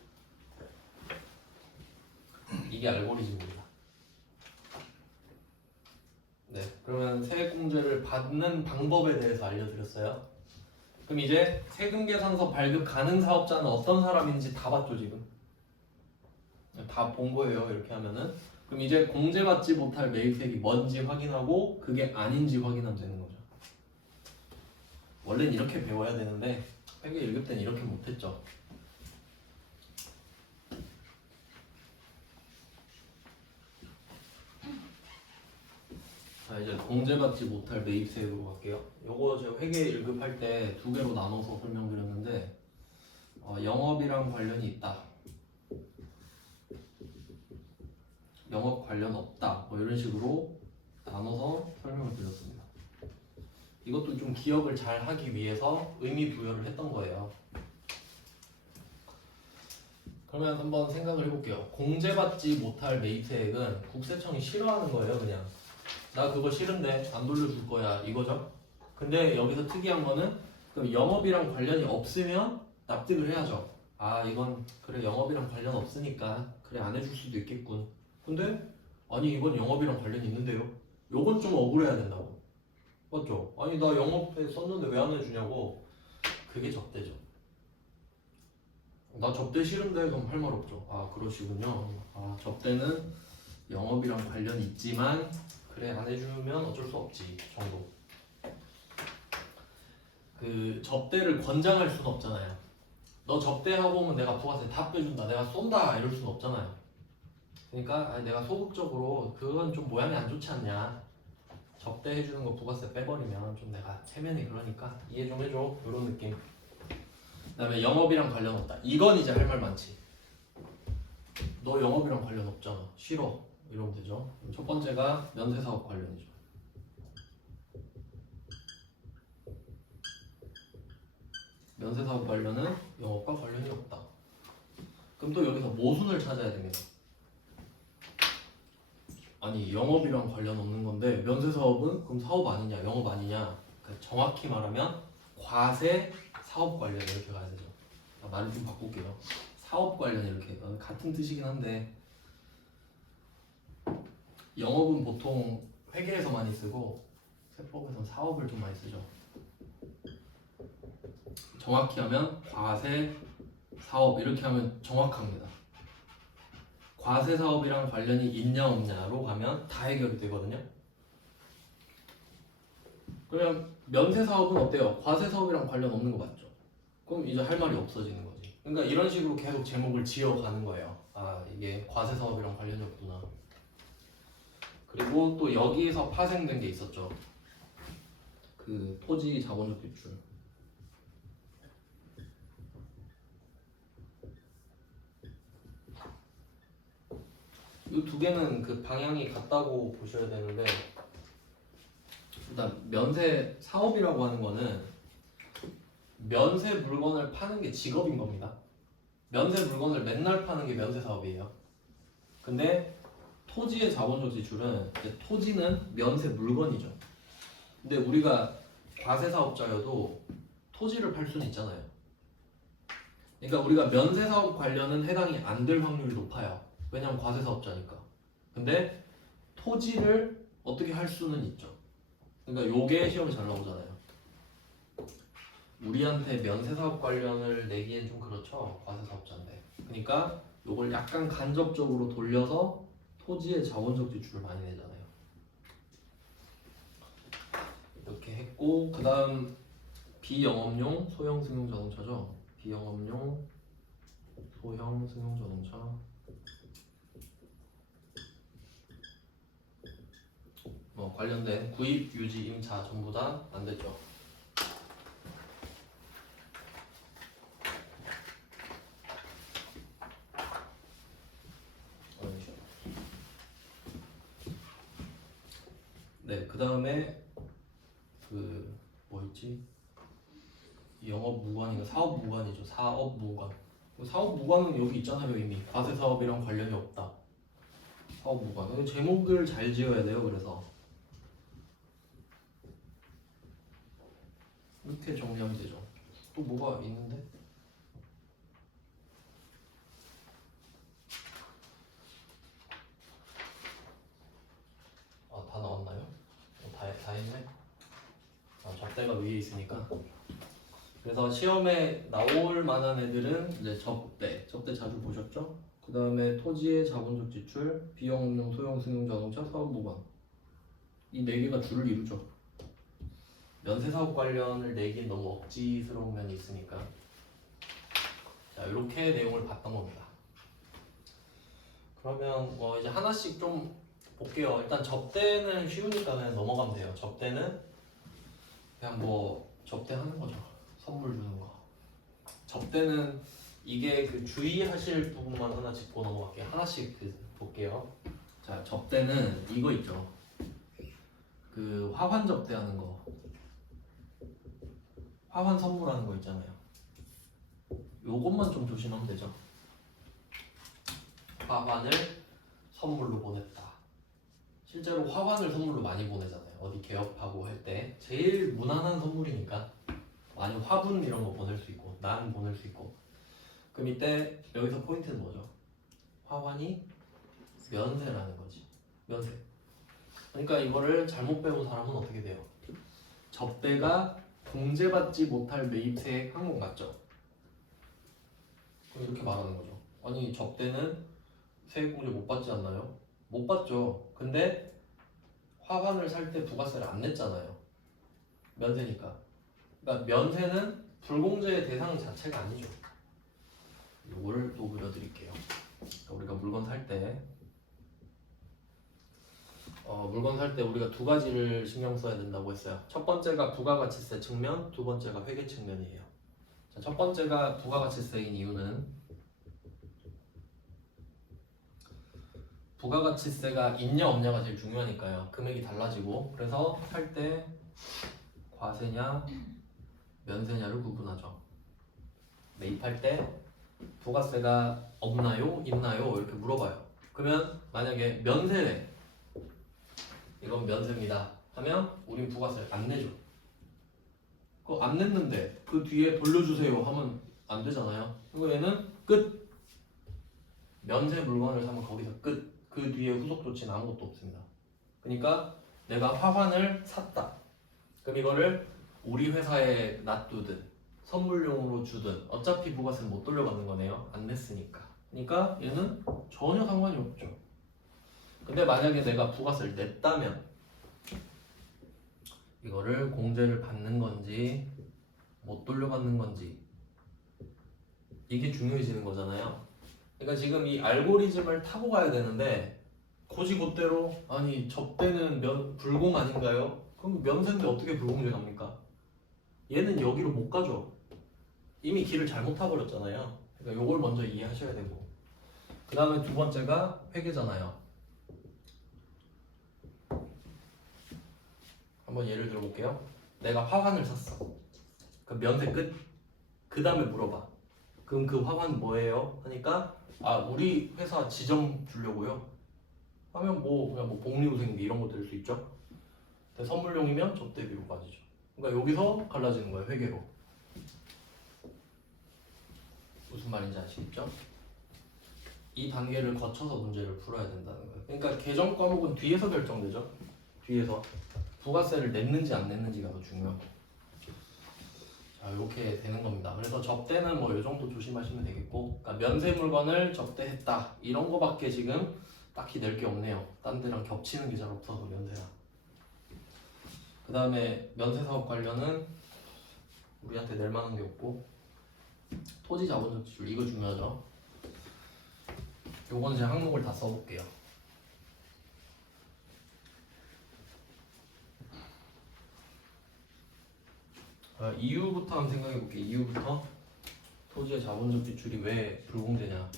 이게 알고리즘입니다. 네, 그러면 세액공제를 받는 방법에 대해서 알려드렸어요. 그럼 이제 세금계산서 발급 가능 사업자는 어떤 사람인지 다 봤죠 지금? 다 본 거예요 이렇게 하면은. 그럼 이제 공제받지 못할 매입세액이 뭔지 확인하고 그게 아닌지 확인하면 되는 거죠. 원래는 이렇게 배워야 되는데 회계 1급 때는 이렇게 못했죠. 자 이제 공제받지 못할 매입세액으로 갈게요. 요거 제가 회계 1급 할 때 두 개로 나눠서 설명드렸는데 영업이랑 관련이 있다, 영업 관련 없다, 뭐 이런 식으로 나눠서 설명을 드렸습니다. 기억을 잘 하기 위해서 의미 부여를 했던 거예요. 그러면 한번 생각을 해볼게요. 공제받지 못할 메이트액은 국세청이 싫어하는 거예요. 그냥 나 그거 싫은데 안 돌려줄 거야 이거죠. 근데 여기서 특이한 거는 그럼 영업이랑 관련이 없으면 납득을 해야죠. 아 이건 그래 영업이랑 관련 없으니까 그래 안 해줄 수도 있겠군. 근데 아니 이건 영업이랑 관련이 있는데요. 요건 좀 억울해야 된다고. 맞죠? 아니 나 영업에 썼는데 왜 안 해주냐고. 그게 접대죠. 나 접대 싫은데 그럼 할 말 없죠. 아 그러시군요. 아 접대는 영업이랑 관련이 있지만 그래 안 해주면 어쩔 수 없지 정도. 그 접대를 권장할 수는 없잖아요. 너 접대하고 오면 내가 부가세 다 빼준다 내가 쏜다 이럴 수는 없잖아요. 그러니까 아니, 내가 소극적으로 그건 좀 모양이 안 좋지 않냐, 접대해주는 거 부가세 빼버리면 좀 내가 체면이 그러니까 이해 좀 해줘 이런 느낌. 그 다음에 영업이랑 관련 없다 이건 이제 할 말 많지. 너 영업이랑 관련 없잖아 싫어 이러면 되죠. 첫 번째가 면세사업 관련이죠. 면세사업 관련은 영업과 관련이 없다. 그럼 또 여기서 모순을 찾아야 됩니다. 아니 영업이랑 관련 없는 건데 면세사업은 그럼 사업 아니냐 영업 아니냐. 그러니까 정확히 말하면 과세 사업 관련 이렇게 가야 되죠. 말을 좀 바꿀게요. 사업 관련 이렇게 같은 뜻이긴 한데 영업은 보통 회계에서 많이 쓰고 세법에서는 사업을 좀 많이 쓰죠. 정확히 하면 과세 사업 이렇게 하면 정확합니다. 과세 사업이랑 관련이 있냐 없냐로 가면 다 해결이 되거든요. 그러면 면세 사업은 어때요? 과세 사업이랑 관련 없는 거 맞죠? 그럼 이제 할 말이 없어지는 거지. 그러니까 이런 식으로 계속 제목을 지어가는 거예요. 아 이게 과세 사업이랑 관련이 없구나. 그리고 또 여기에서 파생된 게 있었죠. 그 토지 자본적 지출. 이 두 개는 그 방향이 같다고 보셔야 되는데, 일단 면세 사업이라고 하는 거는 면세 물건을 파는 게 직업인 겁니다. 면세 물건을 맨날 파는 게 면세 사업이에요. 근데 토지의 자본적 지출은 토지는 면세 물건이죠. 근데 우리가 과세 사업자여도 토지를 팔 수는 있잖아요. 그러니까 우리가 면세 사업 관련은 해당이 안 될 확률이 높아요. 왜냐면 과세 사업자니까. 근데 토지를 어떻게 할 수는 있죠. 그러니까 요게 시험에 잘 나오잖아요. 우리한테 면세 사업 관련을 내기엔 좀 그렇죠. 과세 사업자인데. 그러니까 요걸 약간 간접적으로 돌려서 토지의 자본적 지출을 많이 내잖아요. 이렇게 했고, 그 다음 비영업용 소형 승용 자동차죠. 비영업용 소형 승용 자동차. 관련된 구입, 유지, 임차 전부 다 안 됐죠. 네, 그 다음에 그 뭐였지? 영업 무관인가 사업 무관이죠. 사업 무관. 사업 무관은 여기 있잖아요 이미. 과세 사업이랑 관련이 없다. 사업 무관. 제목을 잘 지어야 돼요. 그래서 이렇게 정리하면 되죠. 또 뭐가 있는데? 아, 다 나왔나요? 다 했네? 아, 접대가 위에 있으니까. 그래서 시험에 나올 만한 애들은 이제 접대 자주 보셨죠? 그 다음에 토지의 자본적 지출, 비영업용 소형 승용 자동차, 사업 무관. 이 네 개가 줄을 이루죠. 면세 사업 관련을 내기엔 너무 억지스러운 면이 있으니까. 자, 이렇게 내용을 봤던 겁니다. 그러면 이제 하나씩 좀 볼게요. 일단 접대는 쉬우니까 그냥 넘어가면 돼요. 접대는 그냥 접대하는 거죠. 선물 주는 거. 접대는 이게 그 주의하실 부분만 하나 짚고 넘어갈게요. 하나씩 볼게요. 자, 접대는 이거 있죠. 그 화환 접대하는 거. 화환 선물하는 거 있잖아요. 요것만 좀 조심하면 되죠. 화환을 선물로 보냈다. 실제로 화환을 선물로 많이 보내잖아요. 어디 개업하고 할 때 제일 무난한 선물이니까 많이 화분 이런 거 보낼 수 있고 난 보낼 수 있고. 그럼 이때 여기서 포인트는 뭐죠? 화환이 면세라는 거지. 면세. 그러니까 이거를 잘못 배운 사람은 어떻게 돼요? 접대가 공제받지 못할 매입세액 항목 맞죠? 그럼 이렇게 말하는 거죠. 아니 접대는 세액 공제 못 받지 않나요? 못 받죠. 근데 화환을 살 때 부가세를 안 냈잖아요. 면세니까. 그러니까 면세는 불공제의 대상 자체가 아니죠. 이거를 또 그려드릴게요. 그러니까 우리가 물건 살 때 우리가 두 가지를 신경 써야 된다고 했어요. 첫 번째가 부가가치세 측면, 두 번째가 회계 측면이에요. 자, 첫 번째가 부가가치세인 이유는 부가가치세가 있냐 없냐가 제일 중요하니까요. 금액이 달라지고 그래서 살 때 과세냐 면세냐를 구분하죠. 매입할 때 부가세가 없나요? 있나요? 이렇게 물어봐요. 그러면 만약에 면세래 이건 면세입니다 하면 우린 부가세를 안 내죠. 그거 안 냈는데 그 뒤에 돌려주세요 하면 안 되잖아요. 그리고 얘는 끝. 면세 물건을 사면 거기서 끝. 그 뒤에 후속 조치는 아무것도 없습니다. 그러니까 내가 화환을 샀다. 그럼 이거를 우리 회사에 놔두든 선물용으로 주든 어차피 부가세는 못 돌려받는 거네요. 안 냈으니까. 그러니까 얘는 전혀 상관이 없죠. 근데 만약에 내가 부가세를 냈다면 이거를 공제를 받는 건지 못 돌려받는 건지 이게 중요해지는 거잖아요. 그러니까 지금 이 알고리즘을 타고 가야 되는데 고지곧대로 아니 접대는 불공 아닌가요? 그럼 면세인데 어떻게 불공제 갑니까? 얘는 여기로 못 가죠. 이미 길을 잘못 타버렸잖아요. 그러니까 요걸 먼저 이해하셔야 되고 그 다음에 두 번째가 회계잖아요. 한번 예를 들어볼게요. 내가 화환을 샀어. 그럼 면세 끝. 그 다음에 물어봐. 그럼 그 화환 뭐예요? 하니까 아 우리 회사 지점 주려고요. 하면 뭐 그냥 뭐 복리후생비 이런 거 될 수 있죠. 근데 선물용이면 접대비로 빠지죠. 그러니까 여기서 갈라지는 거예요. 회계로. 무슨 말인지 아시겠죠? 이 단계를 거쳐서 문제를 풀어야 된다는 거예요. 그러니까 계정 과목은 뒤에서 결정되죠. 뒤에서 부가세를 냈는지 안 냈는지가 더 중요하고. 자, 이렇게 되는 겁니다. 그래서 접대는 뭐 이 정도 조심하시면 되겠고, 그러니까 면세 물건을 접대했다 이런 거밖에 지금 딱히 낼 게 없네요. 딴 데랑 겹치는 게 잘 없어서 면세랑. 그 다음에 면세 사업 관련은 우리한테 낼 만한 게 없고, 토지 자본적 지출 이거 중요하죠. 요거는 제가 항목을 다 써볼게요. 이유부터 한번 생각해볼게요. 이유부터 토지의 자본적 지출이 왜 불공제냐.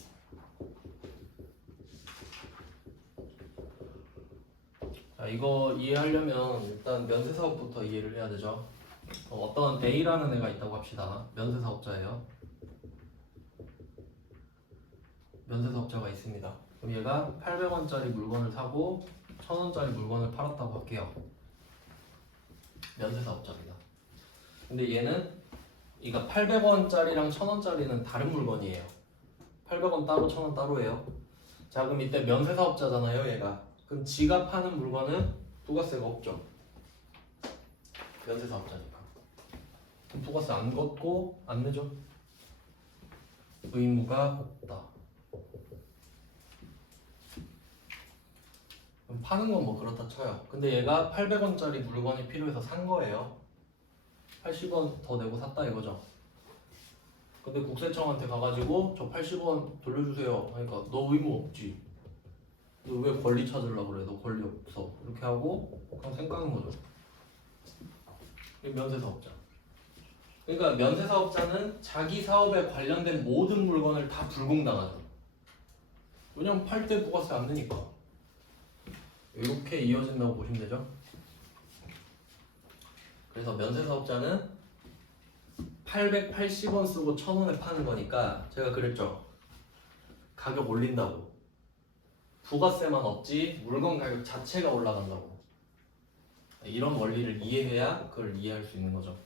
자, 이거 이해하려면 일단 면세사업부터 이해를 해야 되죠. 어떤 A라는 애가 있다고 합시다. 면세사업자예요. 면세사업자가 있습니다. 그럼 얘가 800원짜리 물건을 사고 1000원짜리 물건을 팔았다고 할게요. 면세사업자입니다. 근데 얘는 이가 800원짜리랑 1000원짜리는 다른 물건이에요. 800원 따로 1000원 따로예요. 자, 그럼 이때 면세사업자잖아요, 얘가. 그럼 지가 파는 물건은 부가세가 없죠. 면세사업자니까. 그럼 부가세 안 걷고 안 내죠. 의무가 없다. 그럼 파는 건 뭐 그렇다 쳐요. 근데 얘가 800원짜리 물건이 필요해서 산 거예요. 80원 더 내고 샀다 이거죠. 근데 국세청한테 가가지고 저 80원 돌려주세요 하니까 너 의무 없지. 너 왜 권리 찾으려고 그래? 너 권리 없어. 이렇게 하고 그냥 생각하는 거죠. 이게 면세사업자. 그러니까 면세사업자는 자기 사업에 관련된 모든 물건을 다 불공당하죠. 왜냐면 팔 때 부가세 안 내니까. 이렇게 이어진다고 보시면 되죠. 그래서 면세사업자는 880원 쓰고 1,000원에 파는 거니까 제가 그랬죠. 가격 올린다고. 부가세만 없지 물건 가격 자체가 올라간다고. 이런 원리를 이해해야 그걸 이해할 수 있는 거죠.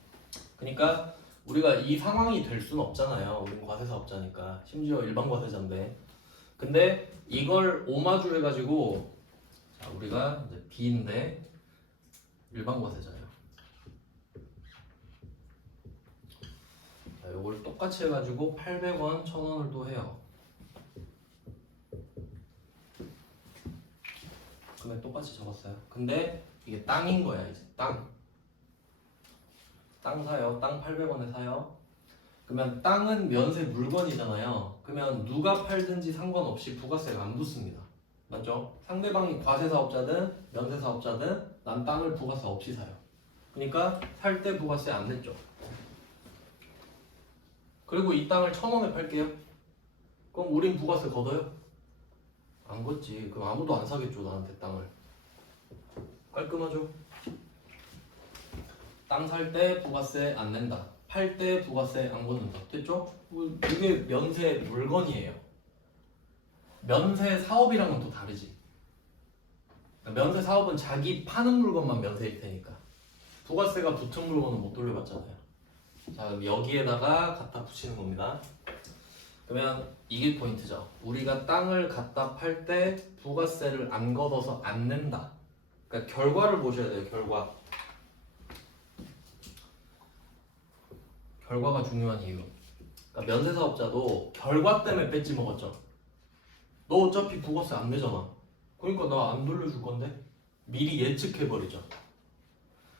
그러니까 우리가 이 상황이 될 수는 없잖아요. 우린 과세사업자니까. 심지어 일반 과세자인데. 근데 이걸 오마주 해가지고 자, 우리가 이제 B인데 일반 과세자예요. 자, 이걸 똑같이 해가지고 800원, 1,000원을 또 해요. 금액 똑같이 적었어요. 근데 이게 땅인 거야 이제 땅. 땅 사요. 땅 800원에 사요. 그러면 땅은 면세 물건이잖아요. 그러면 누가 팔든지 상관없이 부가세가 안 붙습니다. 맞죠? 상대방이 과세사업자든 면세사업자든 난 땅을 부가세 없이 사요. 그러니까 살 때 부가세 안 냈죠. 그리고 이 땅을 1,000원에 팔게요. 그럼 우린 부가세 걷어요? 안 걷지. 그럼 아무도 안 사겠죠 나한테 땅을. 깔끔하죠? 땅 살 때 부가세 안 낸다. 팔 때 부가세 안 걷는다. 됐죠? 이게 면세 물건이에요. 면세 사업이랑은 또 다르지. 면세 사업은 자기 파는 물건만 면세일 테니까. 부가세가 붙은 물건은 못 돌려받잖아요. 자, 그럼 여기에다가 갖다 붙이는 겁니다. 그러면 이게 포인트죠. 우리가 땅을 갖다 팔 때 부가세를 안 걷어서 안 낸다. 그러니까 결과를 보셔야 돼요. 결과가 중요한 이유. 그러니까 면세사업자도 결과 때문에 뺏지 먹었죠. 너 어차피 부가세 안 내잖아. 그러니까 나 안 돌려줄 건데? 미리 예측해버리죠.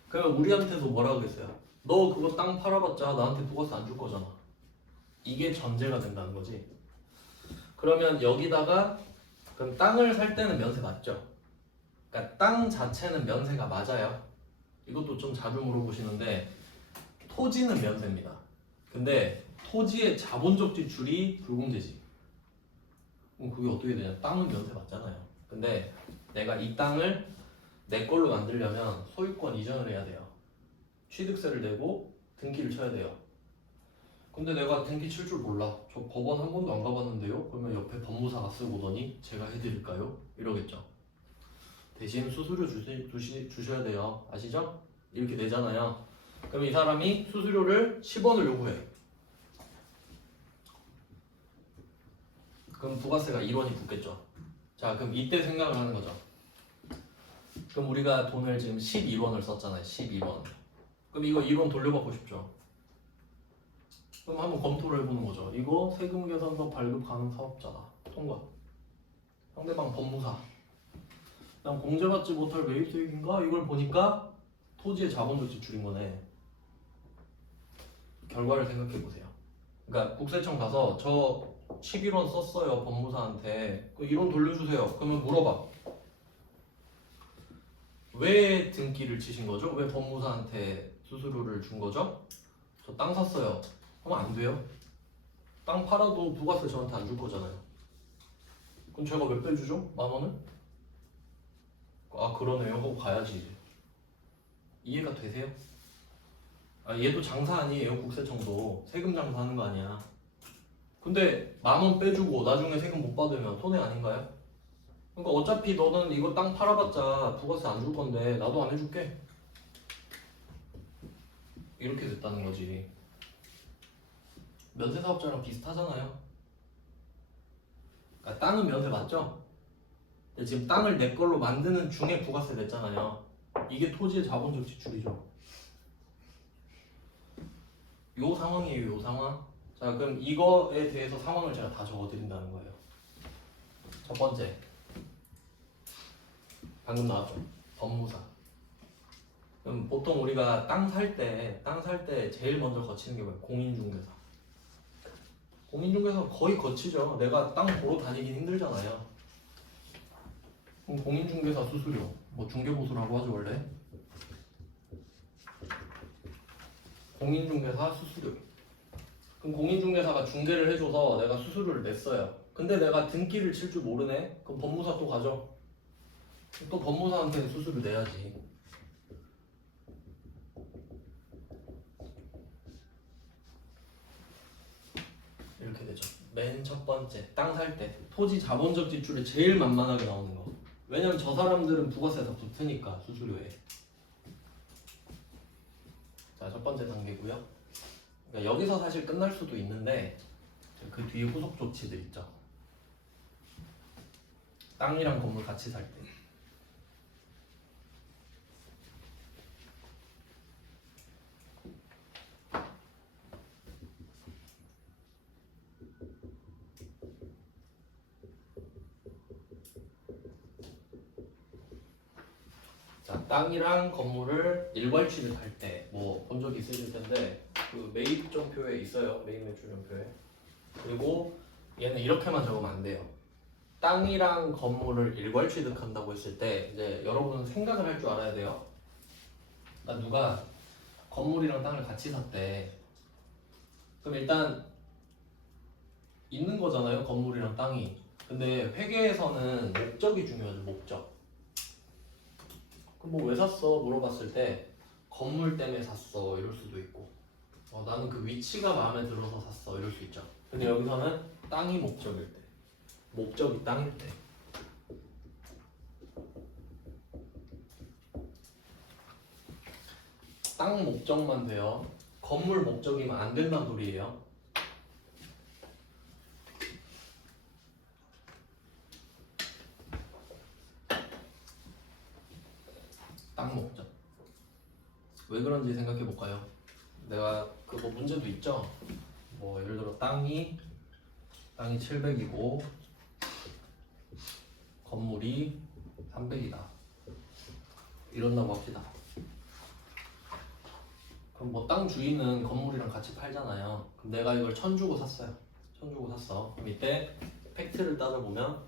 그러면 우리한테도 뭐라 그랬어요? 너 그거 땅 팔아봤자 나한테 부가세 안 줄 거잖아. 이게 전제가 된다는 거지. 그러면 여기다가 그럼 땅을 살 때는 면세 맞죠? 그러니까 땅 자체는 면세가 맞아요. 이것도 좀 자주 물어보시는데 토지는 면세입니다. 근데 토지의 자본적 지출이 불공제지. 그럼 그게 어떻게 되냐? 땅은 면세 맞잖아요. 근데 내가 이 땅을 내 걸로 만들려면 소유권 이전을 해야 돼요. 취득세를 내고 등기를 쳐야 돼요. 근데 내가 등기 칠 줄 몰라. 저 법원 한 번도 안 가봤는데요? 그러면 옆에 법무사가 쓰고 오더니 제가 해드릴까요? 이러겠죠. 대신 수수료 주셔야 돼요. 아시죠? 이렇게 내잖아요. 그럼 이 사람이 수수료를 10원을 요구해. 그럼 부가세가 1원이 붙겠죠. 자, 그럼 이때 생각을 하는 거죠. 그럼 우리가 돈을 지금 11원을 썼잖아요. 12원. 그럼 이거 1원 돌려받고 싶죠. 그럼 한번 검토를 해보는 거죠. 이거 세금 계산서 발급 가능 사업자다. 통과. 상대방 법무사. 그냥 공제받지 못할 매입수익인가? 이걸 보니까 토지의 자본적 지출인 거네. 결과를 생각해 보세요. 그러니까 국세청 가서 저 11원 썼어요 법무사한테. 그 1원 돌려주세요. 그러면 물어봐. 왜 등기를 치신 거죠? 왜 법무사한테 수수료를 준 거죠? 저 땅 샀어요. 그럼 안 돼요. 땅 팔아도 부가세 저한테 안 줄 거잖아요. 그럼 제가 몇 배 주죠? 10,000원을? 아 그러네요 하고 가야지 이제. 이해가 되세요? 아 얘도 장사 아니에요. 국세청도 세금 장사하는 거 아니야. 근데 10,000원 빼주고 나중에 세금 못 받으면 손해 아닌가요? 그러니까 어차피 너는 이거 땅 팔아봤자 부가세 안 줄 건데 나도 안 해줄게. 이렇게 됐다는 거지. 면세사업자랑 비슷하잖아요. 그러니까 땅은 면세 맞죠? 근데 지금 땅을 내 걸로 만드는 중에 부가세 냈잖아요. 이게 토지의 자본적 지출이죠. 요 상황이에요. 요 상황. 자 그럼 이거에 대해서 상황을 제가 다 적어드린다는 거예요. 첫 번째 방금 나왔죠. 법무사. 그럼 보통 우리가 땅 살 때 제일 먼저 거치는 게 뭐예요? 공인중개사. 공인중개사 거의 거치죠. 내가 땅 보러 다니긴 힘들잖아요. 그럼 공인중개사 수수료, 뭐 중개보수라고 하죠 원래. 공인중개사 수수료. 그럼 공인중개사가 중개를 해줘서 내가 수수료를 냈어요. 근데 내가 등기를 칠 줄 모르네? 그럼 법무사 또 가죠. 또 법무사한테 수수료 내야지. 맨 첫 번째 땅 살 때 토지 자본적 지출이 제일 만만하게 나오는 거. 왜냐면 저 사람들은 부가세 다 붙으니까 수수료에. 자, 첫 번째 단계고요. 그러니까 여기서 사실 끝날 수도 있는데 그 뒤에 후속 조치들 있죠. 땅이랑 건물 같이 살 때. 자, 땅이랑 건물을 일괄 취득할 때 뭐 본 적 있으실 텐데 그 매입점표에 있어요. 매입 매출점표에. 그리고 얘는 이렇게만 적으면 안 돼요. 땅이랑 건물을 일괄 취득한다고 했을 때 이제 여러분은 생각을 할 줄 알아야 돼요. 그러니까 누가 건물이랑 땅을 같이 샀대. 그럼 일단 있는 거잖아요. 건물이랑 땅이. 근데 회계에서는 목적이 중요하죠. 목적. 그럼 뭐 왜 샀어? 물어봤을 때 건물 때문에 샀어 이럴 수도 있고 나는 그 위치가 마음에 들어서 샀어 이럴 수 있죠. 근데 여기서는 땅이 목적일 때, 목적이 땅일 때. 땅 목적만 돼요. 건물 목적이면 안 된다는 소리예요. 땅 목적. 왜 그런지 생각해 볼까요? 내가 그거 문제도 있죠. 뭐 예를 들어 땅이 700이고 건물이 300이다. 이런다고 합시다. 그럼 뭐 땅 주인은 건물이랑 같이 팔잖아요. 그럼 내가 이걸 1000 주고 샀어요. 1000 주고 샀어. 그럼 이때 팩트를 따져보면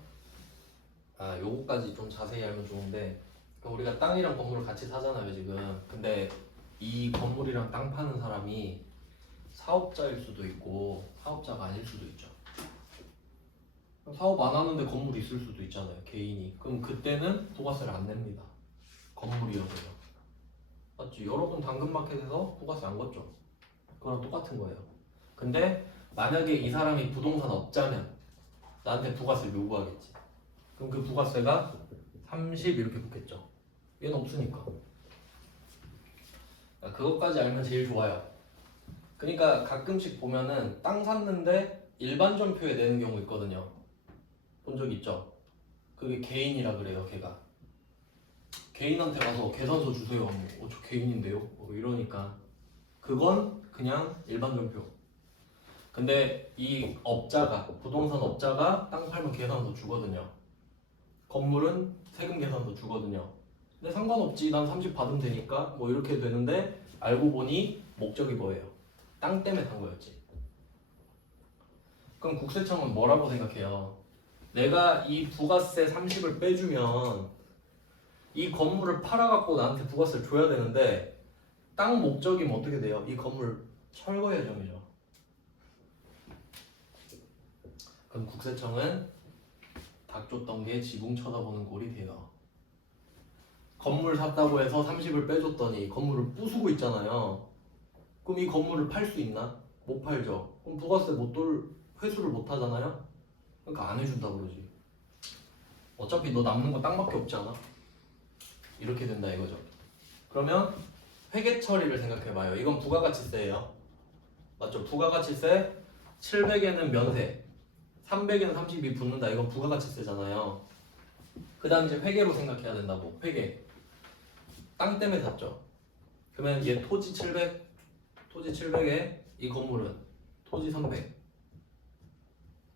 요거까지 좀 자세히 알면 좋은데 우리가 땅이랑 건물을 같이 사잖아요 지금. 근데 이 건물이랑 땅 파는 사람이 사업자일 수도 있고 사업자가 아닐 수도 있죠. 사업 안 하는데 건물이 있을 수도 있잖아요 개인이. 그럼 그때는 부가세를 안 냅니다. 건물이어서요. 맞지? 여러분 당근마켓에서 부가세 안 걷죠? 그거랑 똑같은 거예요. 근데 만약에 이 사람이 부동산 업자면 나한테 부가세를 요구하겠지. 그럼 그 부가세가 30 이렇게 붙겠죠. 얘는 없으니까. 그것까지 알면 제일 좋아요. 그러니까 가끔씩 보면은 땅 샀는데 일반 전표에 내는 경우 있거든요. 본 적 있죠? 그게 개인이라 그래요. 걔가 개인한테 가서 계산서 주세요. 저 개인인데요? 이러니까 그건 그냥 일반 전표. 근데 이 업자가 부동산 업자가 땅 팔면 계산서 주거든요. 건물은 세금 계산서 주거든요. 근데 상관없지. 난 30 받으면 되니까 뭐 이렇게 되는데 알고 보니 목적이 뭐예요? 땅 때문에 산 거였지. 그럼 국세청은 뭐라고 생각해요? 내가 이 부가세 30을 빼주면 이 건물을 팔아갖고 나한테 부가세를 줘야 되는데 땅 목적이면 어떻게 돼요? 이 건물 철거 예정이죠. 그럼 국세청은 닭 줬던 게 지붕 쳐다보는 꼴이 돼요. 건물 샀다고 해서 30을 빼줬더니 건물을 부수고 있잖아요. 그럼 이 건물을 팔 수 있나? 못 팔죠. 그럼 부가세 회수를 못 하잖아요. 그러니까 안 해준다 그러지. 어차피 너 남는 거 땅밖에 없지 않아? 이렇게 된다 이거죠. 그러면 회계 처리를 생각해봐요. 이건 부가가치세예요. 맞죠? 부가가치세 700에는 면세, 300에는 30이 붙는다. 이건 부가가치세잖아요. 그 다음 이제 회계로 생각해야 된다고. 회계. 땅 때문에 샀죠. 그러면 얘 토지 700에 이 건물은 토지 300.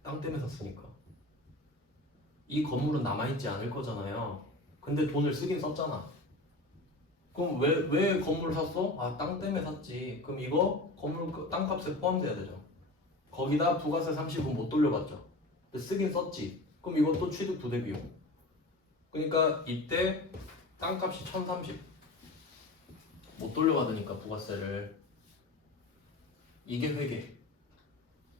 땅 때문에 샀으니까. 이 건물은 남아있지 않을 거잖아요. 근데 돈을 쓰긴 썼잖아. 그럼 왜 건물을 샀어? 땅 때문에 샀지. 그럼 이거 건물 땅값에 포함돼야 되죠. 거기다 부가세 30은 못 돌려받죠. 근데 쓰긴 썼지. 그럼 이것도 취득 부대 비용. 그러니까 이때 땅값이 1030. 못 돌려받으니까 부가세를. 이게 회계.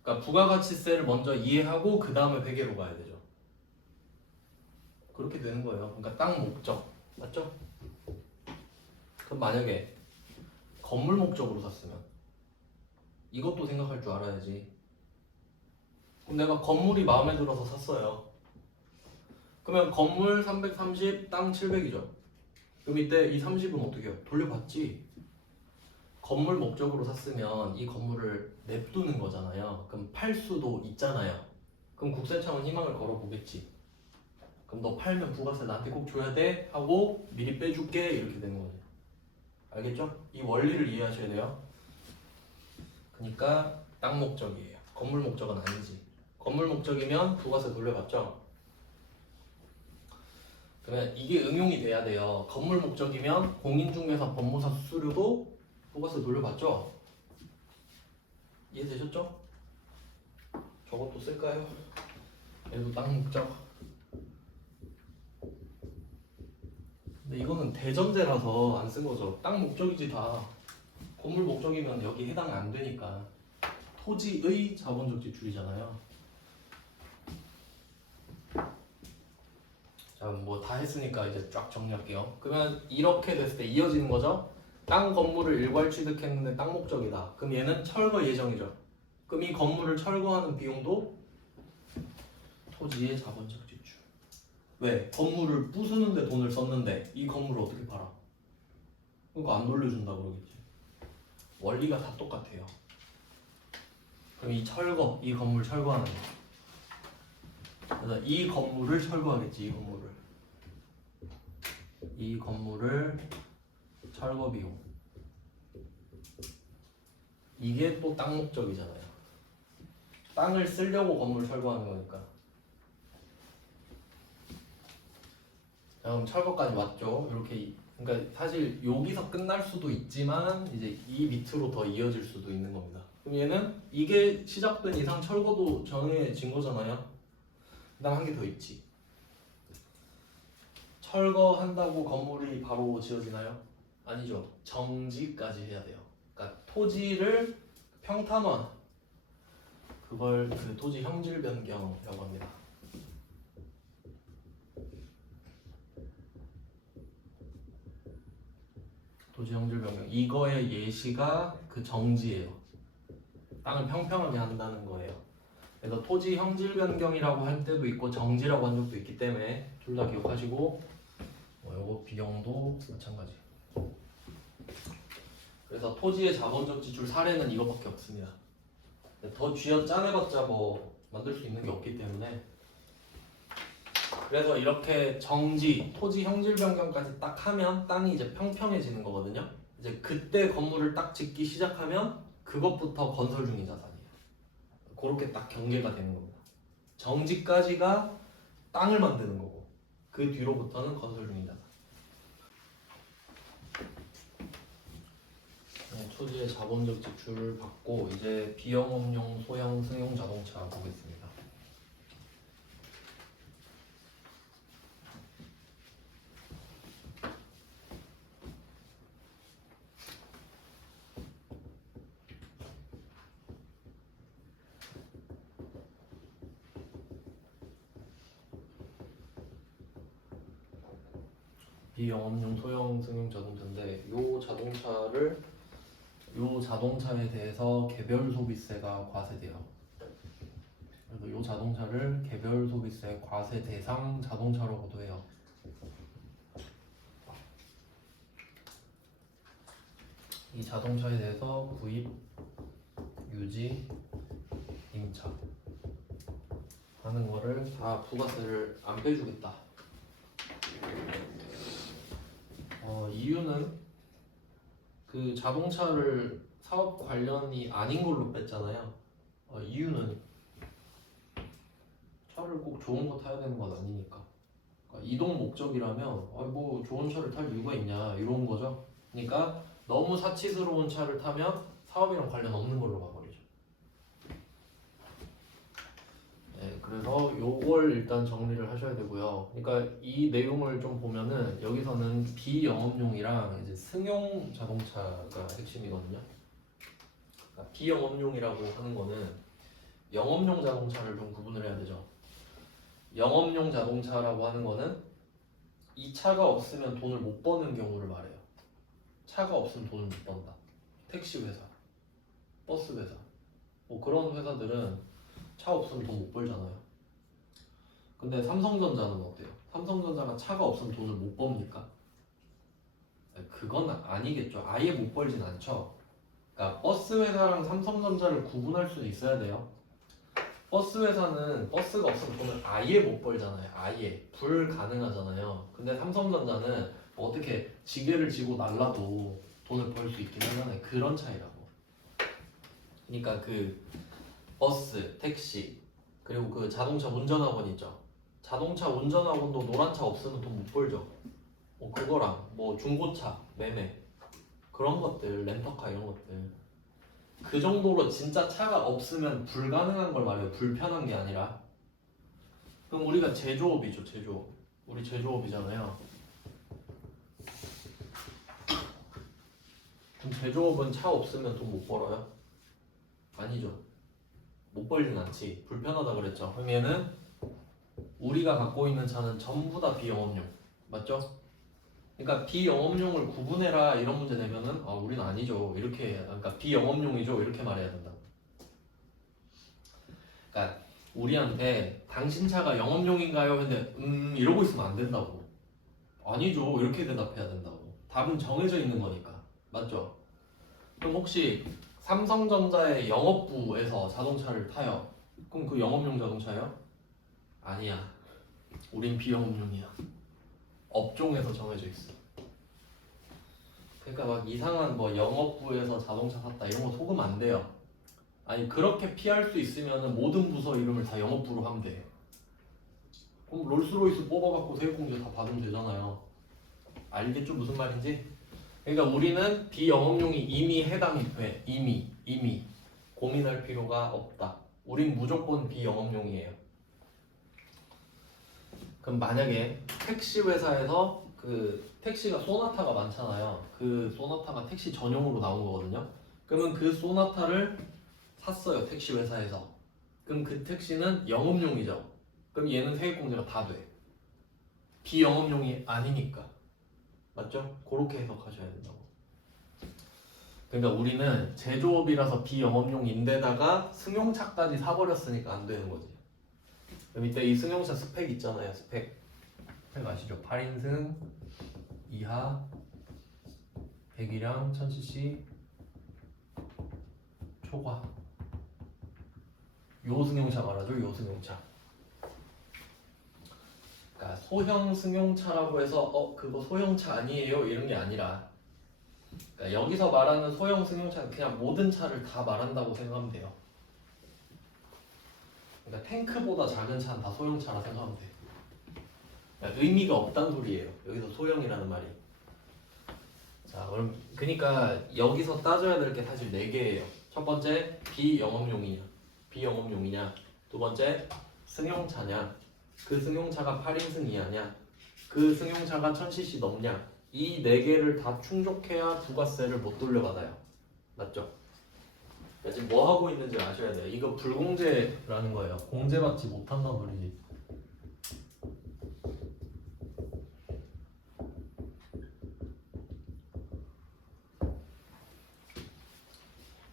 그러니까 부가가치세를 먼저 이해하고 그 다음에 회계로 가야 되죠. 그렇게 되는 거예요. 그러니까 땅 목적. 맞죠? 그럼 만약에 건물 목적으로 샀으면 이것도 생각할 줄 알아야지. 그럼 내가 건물이 마음에 들어서 샀어요. 그러면 건물 330, 땅 700이죠. 그럼 이때 이 30은 어떻게 해요? 돌려받지. 건물 목적으로 샀으면 이 건물을 냅두는 거잖아요. 그럼 팔 수도 있잖아요. 그럼 국세청은 희망을 걸어보겠지. 그럼 너 팔면 부가세 나한테 꼭 줘야 돼? 하고 미리 빼줄게 이렇게 되는 거죠. 알겠죠? 이 원리를 이해하셔야 돼요. 그러니까 땅 목적이에요. 건물 목적은 아니지. 건물 목적이면 부가세 돌려받죠? 그러면 이게 응용이 돼야 돼요. 건물 목적이면 공인중개사 법무사 수수료도 부가세 돌려받죠? 이해되셨죠? 저것도 쓸까요? 얘도 땅 목적. 근데 이거는 대전제라서 안 쓴 거죠. 땅 목적이지 다. 건물 목적이면 여기 해당 안 되니까. 토지의 자본적 지출이잖아요. 자, 뭐 다 했으니까 이제 쫙 정리할게요. 그러면 이렇게 됐을 때 이어지는 거죠. 땅 건물을 일괄 취득했는데 땅 목적이다. 그럼 얘는 철거 예정이죠. 그럼 이 건물을 철거하는 비용도 토지의 자본적 지출. 왜? 건물을 부수는데 돈을 썼는데 이 건물을 어떻게 팔아? 그러니까 안 돌려준다 그러겠지. 원리가 다 똑같아요. 그럼 이 철거, 이 건물 철거하는 거. 그래서 이 건물을 철거하겠지. 이 건물을 철거 비용. 이게 또 땅 목적이잖아요. 땅을 쓰려고 건물 철거하는 거니까. 자, 그럼 철거까지 왔죠. 이렇게. 그러니까 사실 여기서 끝날 수도 있지만 이제 이 밑으로 더 이어질 수도 있는 겁니다. 그럼 얘는 이게 시작된 이상 철거도 정해진 거잖아요. 그다음 한 개 더 있지. 철거한다고 건물이 바로 지어지나요? 아니죠. 정지까지 해야 돼요. 그러니까 토지를 평탄화, 그걸 그 토지 형질 변경이라고 합니다. 토지 형질 변경. 이거의 예시가 그 정지예요. 땅을 평평하게 한다는 거예요. 그래서 토지 형질 변경이라고 할 때도 있고 정지라고 한 적도 있기 때문에 둘 다 기억하시고, 요거 비용도 마찬가지. 그래서 토지의 자본적 지출 사례는 이거밖에 없습니다. 더 쥐어 짜내봤자 뭐 만들 수 있는 게 없기 때문에. 그래서 이렇게 정지, 토지 형질 변경까지 딱 하면 땅이 이제 평평해지는 거거든요. 이제 그때 건물을 딱 짓기 시작하면 그것부터 건설 중인 자산이에요. 그렇게 딱 경계가 되는 겁니다. 정지까지가 땅을 만드는 거고 그 뒤로부터는 건설 중인 자산. 토지의 자본적 지출을 받고 이제 비영업용 소형 승용 자동차 보겠습니다. 비영업용 소형 승용 자동차인데 요 자동차에 대해서 개별 소비세가 과세돼요. 그래서 요 자동차를 개별 소비세 과세 대상 자동차라고도 해요. 이 자동차에 대해서 구입, 유지, 임차 하는 거를 다 부가세를 안 빼주겠다. 이유는 그 자동차를 사업 관련이 아닌 걸로 뺐잖아요. 이유는 차를 꼭 좋은 거 타야 되는 건 아니니까. 그러니까 이동 목적이라면 뭐 좋은 차를 탈 이유가 있냐 이런 거죠. 그러니까 너무 사치스러운 차를 타면 사업이랑 관련 없는 걸로 가버리죠. 네, 그래서 요걸 일단 정리를 하셔야 되고요. 그러니까 이 내용을 좀 보면은 여기서는 비영업용이랑 이제 승용 자동차가 핵심이거든요. 그러니까 비영업용이라고 하는 거는 영업용 자동차를 좀 구분을 해야 되죠. 영업용 자동차라고 하는 거는 이 차가 없으면 돈을 못 버는 경우를 말해요. 차가 없으면 돈을 못 번다. 택시 회사, 버스 회사, 뭐 그런 회사들은 차 없으면 돈 못 벌잖아요. 근데 삼성전자는 어때요? 삼성전자가 차가 없으면 돈을 못 법니까? 그건 아니겠죠. 아예 못 벌진 않죠. 그러니까 버스 회사랑 삼성전자를 구분할 수는 있어야 돼요. 버스 회사는 버스가 없으면 돈을 아예 못 벌잖아요. 아예 불가능하잖아요. 근데 삼성전자는 어떻게 지게를 지고 날라도 돈을 벌 수 있긴 하잖아요. 그런 차이라고. 그러니까 그 버스, 택시 그리고 그 자동차 운전학원 있죠. 자동차 운전학원도 노란 차 없으면 돈 못 벌죠. 뭐 그거랑 뭐 중고차 매매 그런 것들 렌터카 이런 것들 그 정도로 진짜 차가 없으면 불가능한 걸 말해요. 불편한 게 아니라. 그럼 우리가 제조업이죠. 제조업. 우리 제조업이잖아요. 그럼 제조업은 차 없으면 돈 못 벌어요? 아니죠. 못 벌진 않지. 불편하다 그랬죠. 그럼 얘는 우리가 갖고 있는 차는 전부 다 비영업용. 맞죠? 그러니까 비영업용을 구분해라 이런 문제 내면은 아 우리는 아니죠. 이렇게 그러니까 비영업용이죠. 이렇게 말해야 된다. 그러니까 우리한테 당신 차가 영업용인가요? 근데 이러고 있으면 안 된다고. 아니죠. 이렇게 대답해야 된다고. 답은 정해져 있는 거니까. 맞죠? 그럼 혹시 삼성전자의 영업부에서 자동차를 타요. 그럼 그 영업용 자동차예요? 아니야. 우린 비영업용이야. 업종에서 정해져 있어. 그러니까 막 이상한 뭐 영업부에서 자동차 샀다 이런 거 속으면 안 돼요. 아니 그렇게 피할 수 있으면은 모든 부서 이름을 다 영업부로 하면 돼. 그럼 롤스로이스 뽑아갖고 세액공제 다 받으면 되잖아요. 알겠죠 무슨 말인지? 그러니까 우리는 비영업용이 이미 해당이 돼. 이미 고민할 필요가 없다. 우린 무조건 비영업용이에요. 그럼 만약에 택시 회사에서 그 택시가 소나타가 많잖아요. 그 소나타가 택시 전용으로 나온 거거든요. 그러면 그 소나타를 샀어요. 택시 회사에서. 그럼 그 택시는 영업용이죠. 그럼 얘는 세액공제가 다 돼. 비영업용이 아니니까. 맞죠? 그렇게 해석하셔야 된다고. 그러니까 우리는 제조업이라서 비영업용인데다가 승용차까지 사버렸으니까 안 되는 거지. 그럼 이때 이 승용차 스펙 있잖아요. 스펙 아시죠? 8인승 이하 배기량 1000cc 초과 요 승용차 말하죠. 요 승용차. 그러니까 소형 승용차라고 해서 그거 소형차 아니에요 이런 게 아니라 그러니까 여기서 말하는 소형 승용차는 그냥 모든 차를 다 말한다고 생각하면 돼요. 그러니까 탱크보다 작은 차는 다 소형차라 생각하면 돼. 그러니까 의미가 없다는 소리예요. 여기서 소형이라는 말이. 자, 그럼 그러니까 여기서 따져야 될 게 사실 4개예요. 첫 번째 비영업용이냐. 두 번째 승용차냐. 그 승용차가 8인승 이하냐. 그 승용차가 1000cc 넘냐. 이 4개를 다 충족해야 부가세를 못 돌려받아요. 맞죠? 지금 뭐 하고 있는지 아셔야 돼요. 이거 불공제라는 거예요. 공제받지 못한다는 소리지.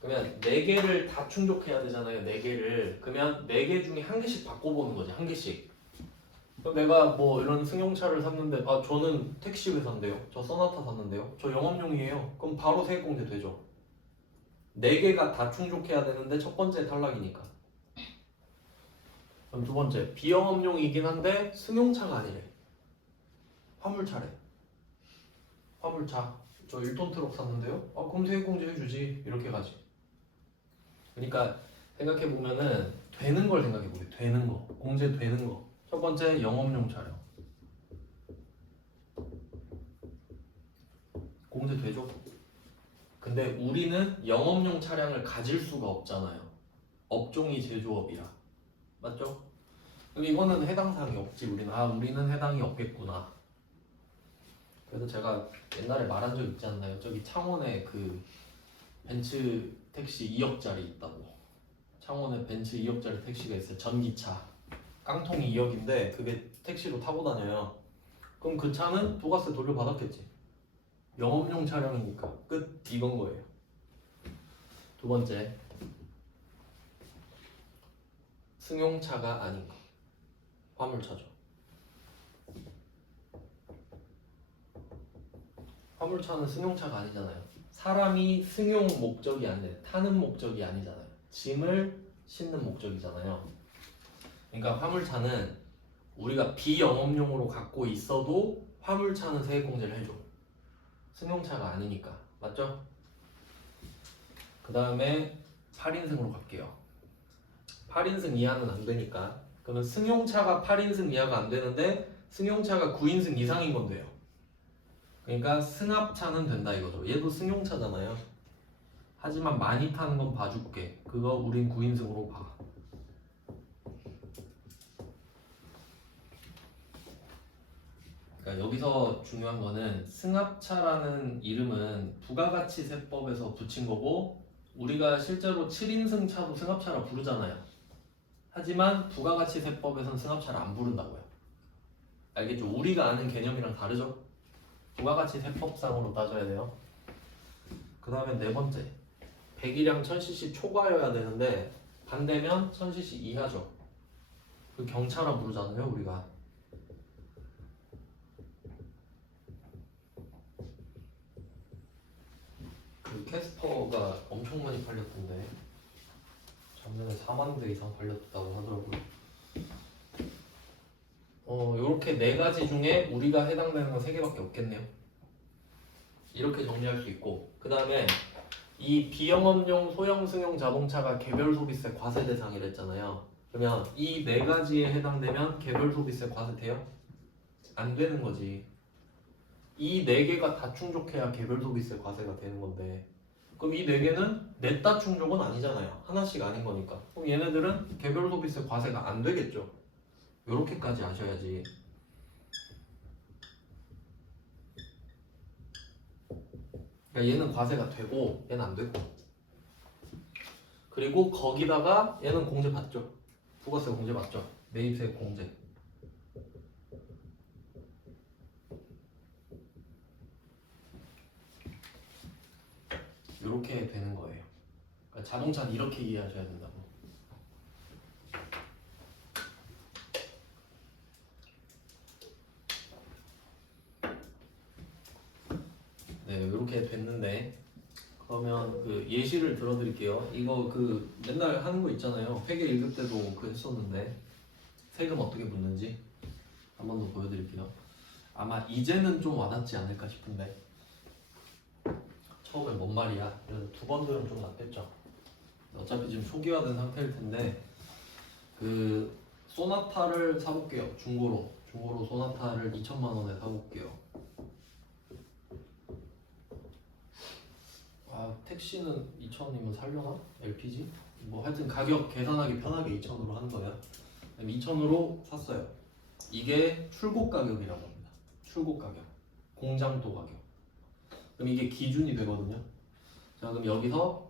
그러면 4개를 다 충족해야 되잖아요. 4개를. 그러면 4개 중에 한 개씩 바꿔보는 거지. 한 개씩. 그럼 내가 뭐 이런 승용차를 샀는데 아 저는 택시 회사인데요. 저 소나타 샀는데요. 저 영업용이에요. 그럼 바로 세액공제 되죠. 4개가 다 충족해야 되는데 첫 번째 탈락이니까. 그럼 두 번째 비영업용이긴 한데 승용차가 아니래. 화물차래. 화물차. 저 1톤 트럭 샀는데요. 아 그럼 세액공제 해주지. 이렇게 가지. 그러니까 생각해보면은 되는 걸 생각해보게. 되는 거. 공제되는 거. 첫 번째 영업용 차량. 공제되죠? 근데 우리는 영업용 차량을 가질 수가 없잖아요. 업종이 제조업이라. 맞죠? 그럼 이거는 해당 사항이 없지. 우리는 해당이 없겠구나. 그래서 제가 옛날에 말한 적 있지 않나요? 저기 창원에 그 벤츠 택시 2억짜리 있다고. 창원에 벤츠 2억짜리 택시가 있어요. 전기차. 깡통이 2억인데 그게 택시로 타고 다녀요. 그럼 그 차는 부가세 돌려받았겠지. 영업용 차량이니까 끝 이건 거예요. 두 번째 승용차가 아닌 거. 화물차죠. 화물차는 승용차가 아니잖아요. 사람이 승용 목적이 아니래. 타는 목적이 아니잖아요. 짐을 싣는 목적이잖아요. 그러니까 화물차는 우리가 비영업용으로 갖고 있어도 화물차는 세액공제를 해줘. 승용차가 아니니까. 맞죠? 그 다음에 8인승으로 갈게요. 8인승 이하는 안 되니까. 그러면 승용차가 8인승 이하가 안 되는데 승용차가 9인승 이상인 건 돼요. 그러니까 승합차는 된다 이거죠. 얘도 승용차잖아요. 하지만 많이 타는 건 봐줄게. 그거 우린 9인승으로 봐. 그러니까 여기서 중요한 거는 승합차라는 이름은 부가가치세법에서 붙인 거고 우리가 실제로 7인승 차도 승합차라 부르잖아요. 하지만 부가가치세법에서는 승합차를 안 부른다고요. 알겠죠? 우리가 아는 개념이랑 다르죠? 부가가치세법상으로 따져야 돼요. 그 다음에 네 번째 100이랑 1000cc 초과여야 되는데 반대면 1000cc 이하죠. 그 경차라 부르잖아요 우리가. 그 캐스퍼가 엄청 많이 팔렸던데 작년에 4만 대 이상 팔렸다고 하더라고요. 요렇게 네 가지 중에 우리가 해당되는 건 3개밖에 없겠네요. 이렇게 정리할 수 있고 그 다음에 이 비영업용 소형 승용 자동차가 개별 소비세 과세 대상이랬잖아요. 그러면 이 네 가지에 해당되면 개별 소비세 과세 돼요? 안 되는 거지. 이 네 개가 다 충족해야 개별 소비세 과세가 되는 건데 그럼 이 네 개는 넷다 충족은 아니잖아요. 하나씩 아닌 거니까. 그럼 얘네들은 개별 소비세 과세가 안 되겠죠. 요렇게까지 아셔야지. 그러니까 얘는 과세가 되고 얘는 안 되고 그리고 거기다가 얘는 공제 받죠. 부가세 공제 받죠. 매입세 공제. 이렇게 되는 거예요. 그러니까 자동차는 이렇게 이해하셔야 된다고. 네, 이렇게 됐는데 그러면 그 예시를 들어드릴게요. 이거 그 맨날 하는 거 있잖아요. 회계 1급 때도 그 했었는데 세금 어떻게 묻는지 한 번 더 보여드릴게요. 아마 이제는 좀 와닿지 않을까 싶은데 처음에 뭔 말이야. 그래서 두 번 들으면 좀 낫겠죠. 어차피 지금 초기화된 상태일 텐데 그 소나타를 사볼게요. 중고로 소나타를 2천만 원에 사볼게요. 아 택시는 2천이면 살려나? LPG? 뭐 하여튼 가격 계산하기 편하게 2천으로 한 거야. 2천으로 샀어요. 이게 출고 가격이라고 합니다. 출고 가격, 공장도 가격. 그럼 이게 기준이 되거든요. 자 그럼 여기서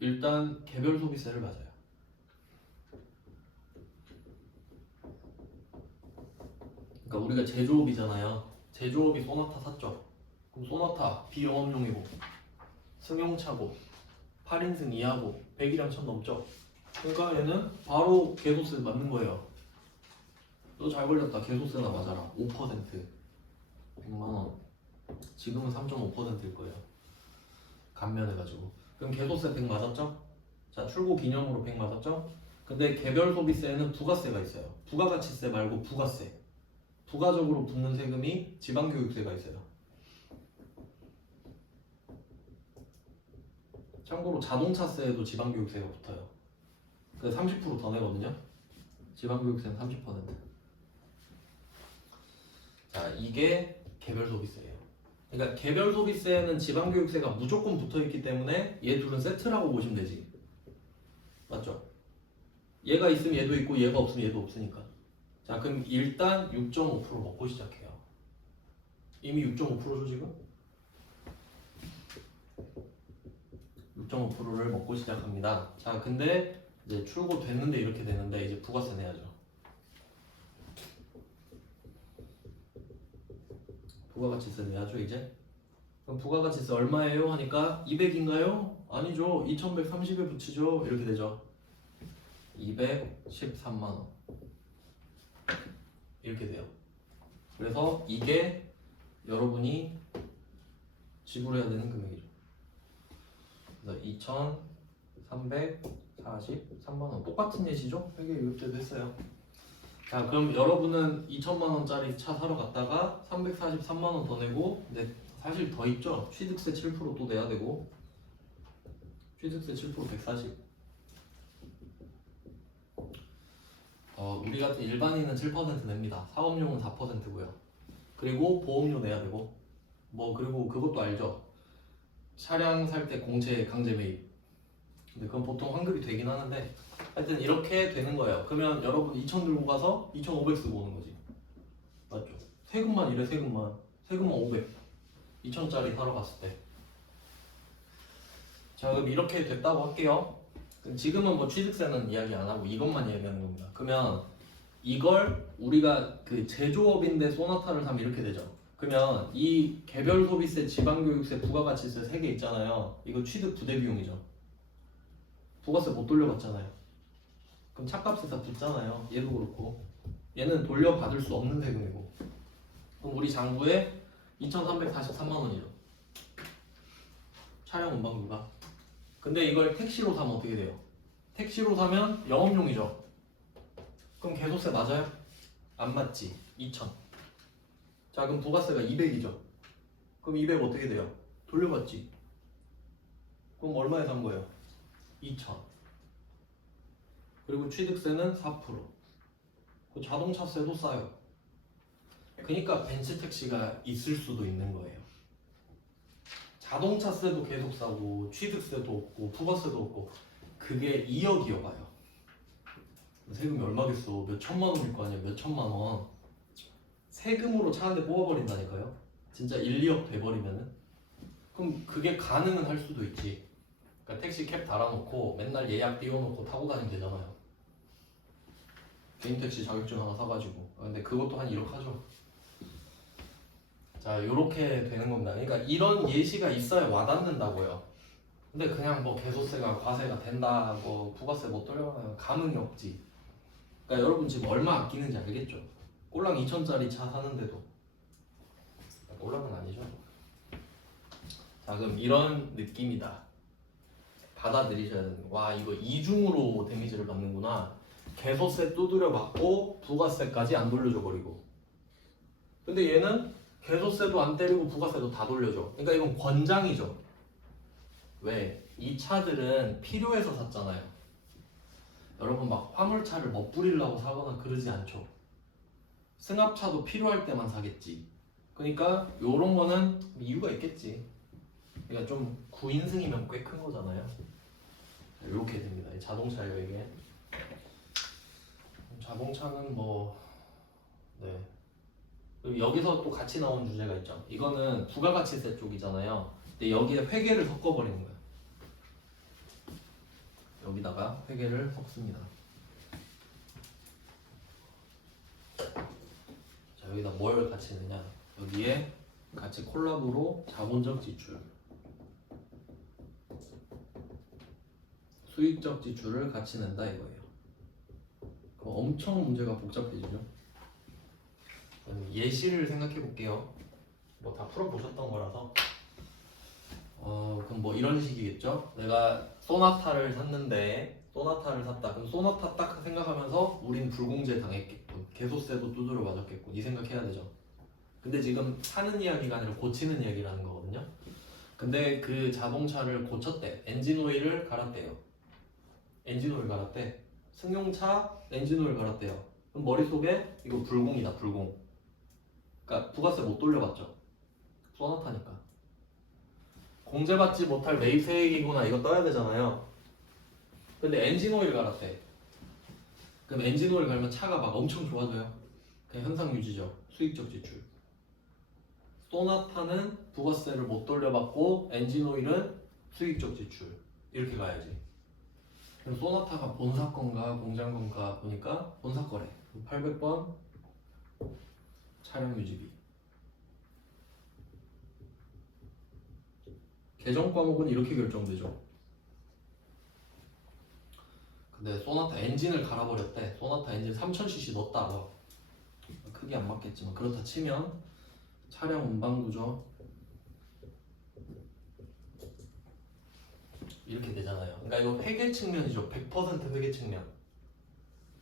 일단 개별 소비세를 맞아요. 그러니까 우리가 제조업이잖아요. 제조업이 소나타 샀죠. 그럼 소나타 비영업용이고 승용차고 8인승 이하고 100이랑 1000 넘죠. 그러니까 얘는 바로 개소세 맞는 거예요. 너 잘 걸렸다. 개소세나 맞아라. 5% 100만원. 지금은 3.5%일 거예요. 감면해가지고. 그럼 개소세 100 맞았죠? 자 출고 기념으로 100 맞았죠? 근데 개별 소비세에는 부가세가 있어요. 부가가치세 말고 부가세. 부가적으로 붙는 세금이 지방교육세가 있어요. 참고로 자동차세에도 지방교육세가 붙어요. 그래서 30%더 내거든요. 지방교육세는 30%. 자, 이게 개별 소비세예요. 그러니까 개별 소비세에는 지방교육세가 무조건 붙어있기 때문에 얘 둘은 세트라고 보시면 되지. 맞죠? 얘가 있으면 얘도 있고 얘가 없으면 얘도 없으니까. 자, 그럼 일단 6.5% 먹고 시작해요. 이미 6.5%죠 지금? 6.5%를 먹고 시작합니다. 자, 근데 이제 출고 됐는데 이렇게 되는데 이제 부가세 내야죠. 부가가치세 내야죠 이제. 그럼 부가가치세 얼마예요? 하니까 200인가요? 아니죠. 2130에 붙이죠. 이렇게 되죠. 213만 원 이렇게 돼요. 그래서 이게 여러분이 지불해야 되는 금액이죠. 그래서 2,343만 원 똑같은 예시죠? 회계교육 때도 했어요. 자, 그럼 여러분은 2천만 원짜리 차 사러 갔다가 343만 원 더 내고, 근데 사실 더 있죠? 취득세 7%또 내야 되고, 취득세 7% 140. 우리 같은 일반인은 7% 냅니다. 사업용은 4%고요. 그리고 보험료 내야 되고, 그리고 그것도 알죠? 차량 살 때 공채 강제 매입. 근데 그건 보통 환급이 되긴 하는데, 하여튼 이렇게 되는 거예요. 그러면 여러분 2,000 들고 가서 2,500 쓰고 오는 거지. 맞죠? 세금만 이래, 세금만 500. 2,000짜리 사러 갔을 때. 자, 그럼 이렇게 됐다고 할게요. 지금은 뭐 취득세는 이야기 안 하고 이것만 이야기하는 겁니다. 그러면 이걸 우리가 그 제조업인데 소나타를 사면 이렇게 되죠. 그러면 이 개별 소비세, 지방교육세, 부가가치세 3개 있잖아요. 이거 취득 부대 비용이죠. 부가세 못 돌려받잖아요. 그럼 차값에 다 붙잖아요. 얘도 그렇고. 얘는 돌려받을 수 없는 세금이고. 그럼 우리 장부에 2,343만 원이죠. 차량 운반비가. 근데 이걸 택시로 사면 어떻게 돼요? 택시로 사면 영업용이죠. 그럼 개소세 맞아요? 안 맞지. 2,000. 자, 그럼 부가세가 200이죠. 그럼 200 어떻게 돼요? 돌려받지. 그럼 얼마에 산 거예요? 2,000. 그리고 취득세는 4%. 그 자동차세도 싸요. 그러니까 벤츠 택시가 있을 수도 있는 거예요. 자동차세도 계속 싸고 취득세도 없고 부가세도 없고 그게 2억이어봐요. 세금이 얼마겠어? 몇 천만 원일 거 아니야? 몇 천만 원. 세금으로 차 한 대 뽑아버린다니까요. 진짜 1, 2억 돼버리면은. 그럼 그게 가능은 할 수도 있지. 그러니까 택시 캡 달아놓고 맨날 예약 띄워놓고 타고 다니면 되잖아요. 개인 택시 자격증 하나 사가지고. 근데 그것도 한 1억 하죠. 자, 요렇게 되는 겁니다. 그러니까 이런 예시가 있어야 와닿는다고요. 근데 그냥 뭐 개소세가 과세가 된다, 뭐 부가세 못 돌려가면 감흥이 없지. 그러니까 여러분 지금 얼마 아끼는지 알겠죠? 꼴랑 2,000짜리 차 사는데도. 꼴랑은 아니죠. 자, 그럼 이런 느낌이다. 받아들이셔야 되는 거. 와, 이거 이중으로 데미지를 받는구나. 개소세 두드려 받고 부가세까지 안 돌려줘 버리고. 근데 얘는 개소세도 안 때리고 부가세도 다 돌려줘. 그러니까 이건 권장이죠. 왜? 이 차들은 필요해서 샀잖아요. 여러분 막 화물차를 멋부리려고 사거나 그러지 않죠. 승합차도 필요할 때만 사겠지. 그러니까 요런 거는 이유가 있겠지. 그러니까 좀 9인승이면 꽤 큰 거잖아요. 이렇게 됩니다. 자동차예요 이게. 자동차는 뭐 네. 그리고 여기서 또 같이 나온 주제가 있죠. 이거는 부가가치세 쪽이잖아요. 근데 여기에 회계를 섞어버리는 거예요. 여기다가 회계를 섞습니다. 자, 여기다 뭘 같이 넣냐? 여기에 같이 콜라보로 자본적 지출, 수익적 지출을 같이 낸다 이거예요. 그럼 엄청 문제가 복잡해지죠. 예시를 생각해 볼게요. 뭐 다 풀어보셨던 거라서. 그럼 뭐 이런 식이겠죠? 내가 소나타를 샀는데 소나타를 샀다. 그럼 소나타 딱 생각하면서 우린 불공제 당했겠군. 개소세도 두드려 맞았겠군. 이 생각해야 되죠. 근데 지금 사는 이야기가 아니라 고치는 이야기라는 거거든요. 근데 그 자동차를 고쳤대. 엔진오일을 갈았대요. 엔진오일 갈았대. 승용차 엔진오일 갈았대요. 그럼 머릿속에 이거 불공이다. 불공. 그러니까 부가세 못 돌려받죠. 소나타니까. 공제받지 못할 매입세액이구나 이거 떠야 되잖아요. 근데 엔진오일 갈았대. 그럼 엔진오일 갈면 차가 막 엄청 좋아져요. 그냥 현상 유지죠. 수익적 지출. 소나타는 부가세를 못 돌려받고 엔진오일은 수익적 지출. 이렇게 가야지. 그럼 소나타가 본사 건가 공장 건가 보니까 본사 거래. 800번 차량 유지비. 개정 과목은 이렇게 결정되죠. 그 근데 소나타 엔진을 갈아버렸대. 소나타 엔진 3000cc 넣었다. 크게 안 맞겠지만 그렇다 치면 차량 운반 구조 이렇게 되잖아요. 그러니까 이거 회계 측면이죠. 100% 회계 측면.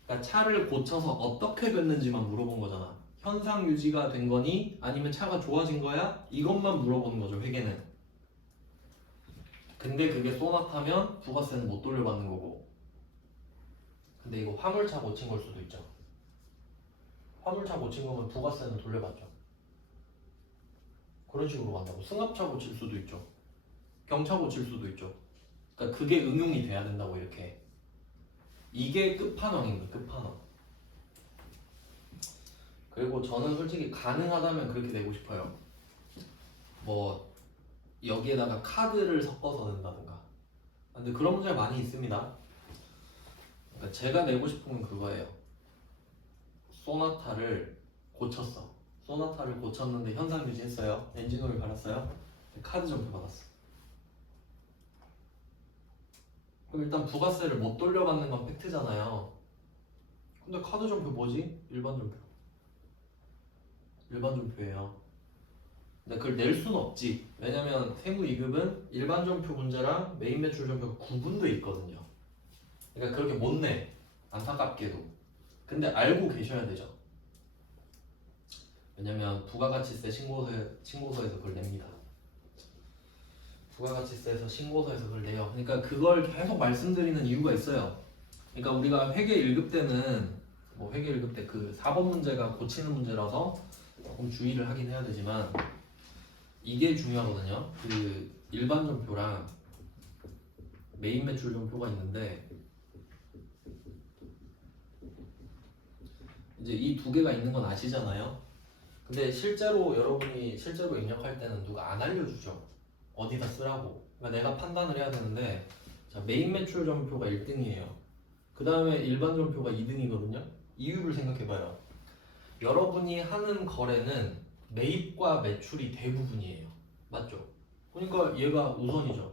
그러니까 차를 고쳐서 어떻게 됐는지만 물어본 거잖아. 현상 유지가 된 거니 아니면 차가 좋아진 거야? 이것만 물어보는 거죠, 회계는. 근데 그게 소나타면 부가세는 못 돌려받는 거고. 근데 이거 화물차 고친 걸 수도 있죠. 화물차 고친 거면 부가세는 돌려받죠. 그런 식으로 간다고. 승합차 고칠 수도 있죠. 경차 고칠 수도 있죠. 그러니까 그게 응용이 돼야 된다고 이렇게. 이게 끝판왕입니다. 끝판왕. 그리고 저는 솔직히 가능하다면 그렇게 내고 싶어요. 뭐 여기에다가 카드를 섞어서 낸다든가. 근데 그런 문제가 많이 있습니다. 그러니까 제가 내고 싶은 건 그거예요. 소나타를 고쳤어. 소나타를 고쳤는데 현상 유지했어요. 엔진오일 갈았어요. 카드 점수 받았어. 그럼 일단 부가세를 못 돌려받는 건 팩트잖아요. 근데 카드 점표 뭐지? 일반 점표. 일반 점표예요. 근데 그걸 낼 수는 없지. 왜냐면 세무 2급은 일반 점표 문제랑 메인 매출 점표가 구분돼 있거든요. 그러니까 그렇게 못 내. 안타깝게도. 근데 알고 계셔야 되죠. 왜냐면 부가가치세 신고서에서 그걸 냅니다. 부가가치세에서 신고서에서 그걸 내요. 그러니까 그걸 계속 말씀드리는 이유가 있어요. 그러니까 우리가 회계 1급 때는 뭐 회계 1급 때 그 4번 문제가 고치는 문제라서 조금 주의를 하긴 해야 되지만 이게 중요하거든요. 그 일반 점표랑 메인 매출 점표가 있는데 이제 이 두 개가 있는 건 아시잖아요. 근데 실제로 여러분이 실제로 입력할 때는 누가 안 알려주죠. 어디다 쓰라고. 그러니까 내가 판단을 해야 되는데 자, 메인 매출 점표가 1등이에요. 그 다음에 일반 점표가 2등이거든요. 이유를 생각해봐요. 여러분이 하는 거래는 매입과 매출이 대부분이에요. 맞죠? 그러니까 얘가 우선이죠.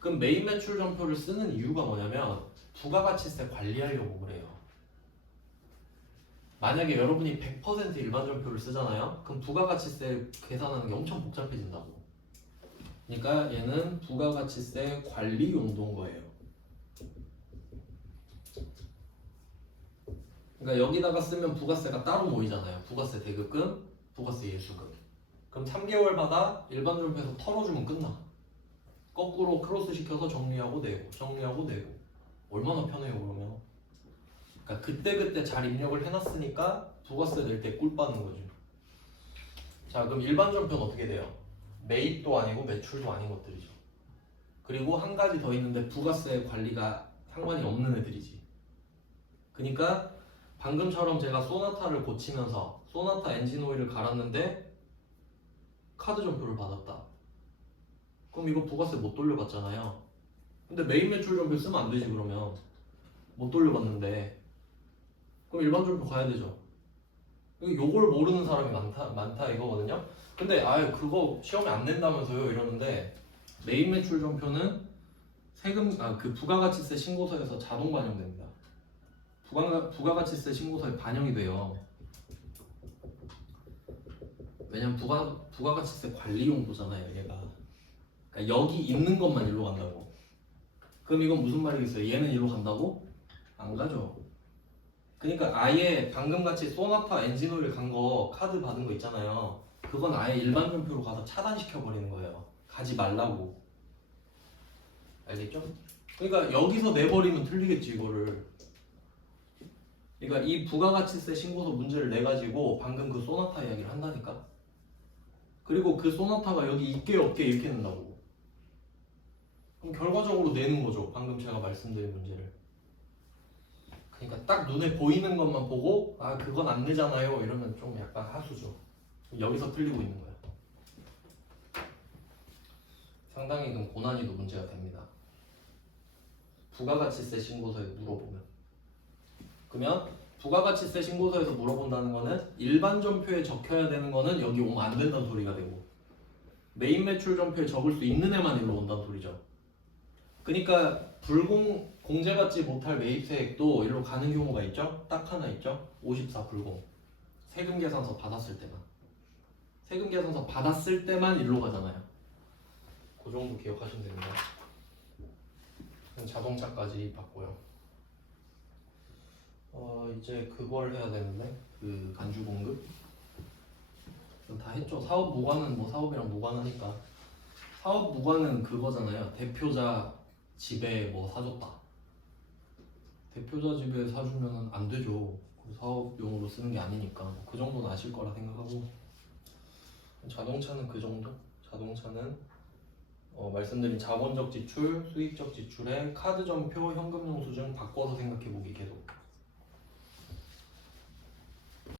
그럼 메인 매출 점표를 쓰는 이유가 뭐냐면 부가가치세 관리하려고 그래요. 만약에 여러분이 100% 일반 점표를 쓰잖아요. 그럼 부가가치세 계산하는 게 엄청 복잡해진다고. 그러니까 얘는 부가가치세 관리 용도인 거예요. 그러니까 여기다가 쓰면 부가세가 따로 모이잖아요. 부가세 대급금, 부가세 예수금. 그럼 3개월 받아 일반 점표에서 털어주면 끝나. 거꾸로 크로스 시켜서 정리하고 내고, 정리하고 내고. 얼마나 편해요 그러면. 그러니까 그때그때 잘 입력을 해놨으니까 부가세 낼 때 꿀 빠는 거죠. 자, 그럼 일반 점표는 어떻게 돼요? 매입도 아니고 매출도 아닌 것들이죠. 그리고 한 가지 더 있는데 부가세 관리가 상관이 없는 애들이지. 그러니까 방금처럼 제가 소나타를 고치면서 소나타 엔진 오일을 갈았는데 카드 점표를 받았다. 그럼 이거 부가세 못 돌려받잖아요. 근데 메인 매출 점표 쓰면 안 되지 그러면. 못 돌려받는데 그럼 일반 점표 가야 되죠. 요걸 모르는 사람이 많다 이거거든요. 근데 아유 그거 시험에 안 낸다면서요 이러는데 메인 매출 점표는 세금 그 부가가치세 신고서에서 자동 반영됩니다. 부가가치세 신고서에 반영이 돼요. 왜냐면 부가가치세 관리 용도잖아요 얘가. 그러니까 여기 있는 것만 일로 간다고. 그럼 이건 무슨 말이겠어요? 얘는 일로 간다고? 안 가죠. 그러니까 아예 방금같이 소나타 엔진오일 간 거 카드 받은 거 있잖아요. 그건 아예 일반 점표로 가서 차단시켜 버리는 거예요. 가지 말라고. 알겠죠? 그러니까 여기서 내버리면 틀리겠지 이거를. 그러니까 이 부가가치세 신고서 문제를 내가지고 방금 그 소나타 이야기를 한다니까. 그리고 그 소나타가 여기 있게 없게 이렇게 낸다고. 그럼 결과적으로 내는 거죠. 방금 제가 말씀드린 문제를. 그러니까 딱 눈에 보이는 것만 보고 아 그건 안 내잖아요 이러면 좀 약간 하수죠. 여기서 틀리고 있는 거예요. 상당히 좀 고난이도 문제가 됩니다. 부가가치세 신고서에 물어보면. 그러면 부가가치세 신고서에서 물어본다는 거는 일반 점표에 적혀야 되는 거는 여기 오면 안 된다는 소리가 되고 메인 매출 점표에 적을 수 있는 애만 일로 온다는 소리죠. 그러니까 공제받지 못할 매입세액도 일로 가는 경우가 있죠. 딱 하나 있죠. 54 불공. 세금 계산서 받았을 때만. 세금 계산서 받았을 때만 일로 가잖아요. 그 정도 기억하시면 됩니다. 자동차까지 봤고요. 이제 그걸 해야 되는데 그 간주 공급 다 했죠. 사업 무관은 뭐 사업이랑 무관하니까. 사업 무관은 그거잖아요. 대표자 집에 뭐 사줬다. 대표자 집에 사주면 안 되죠. 사업용으로 쓰는 게 아니니까. 그 정도는 아실 거라 생각하고. 자동차는 그 정도. 자동차는 말씀드린 자본적 지출, 수익적 지출에 카드 전표, 현금 영수증 바꿔서 생각해 보기 계속.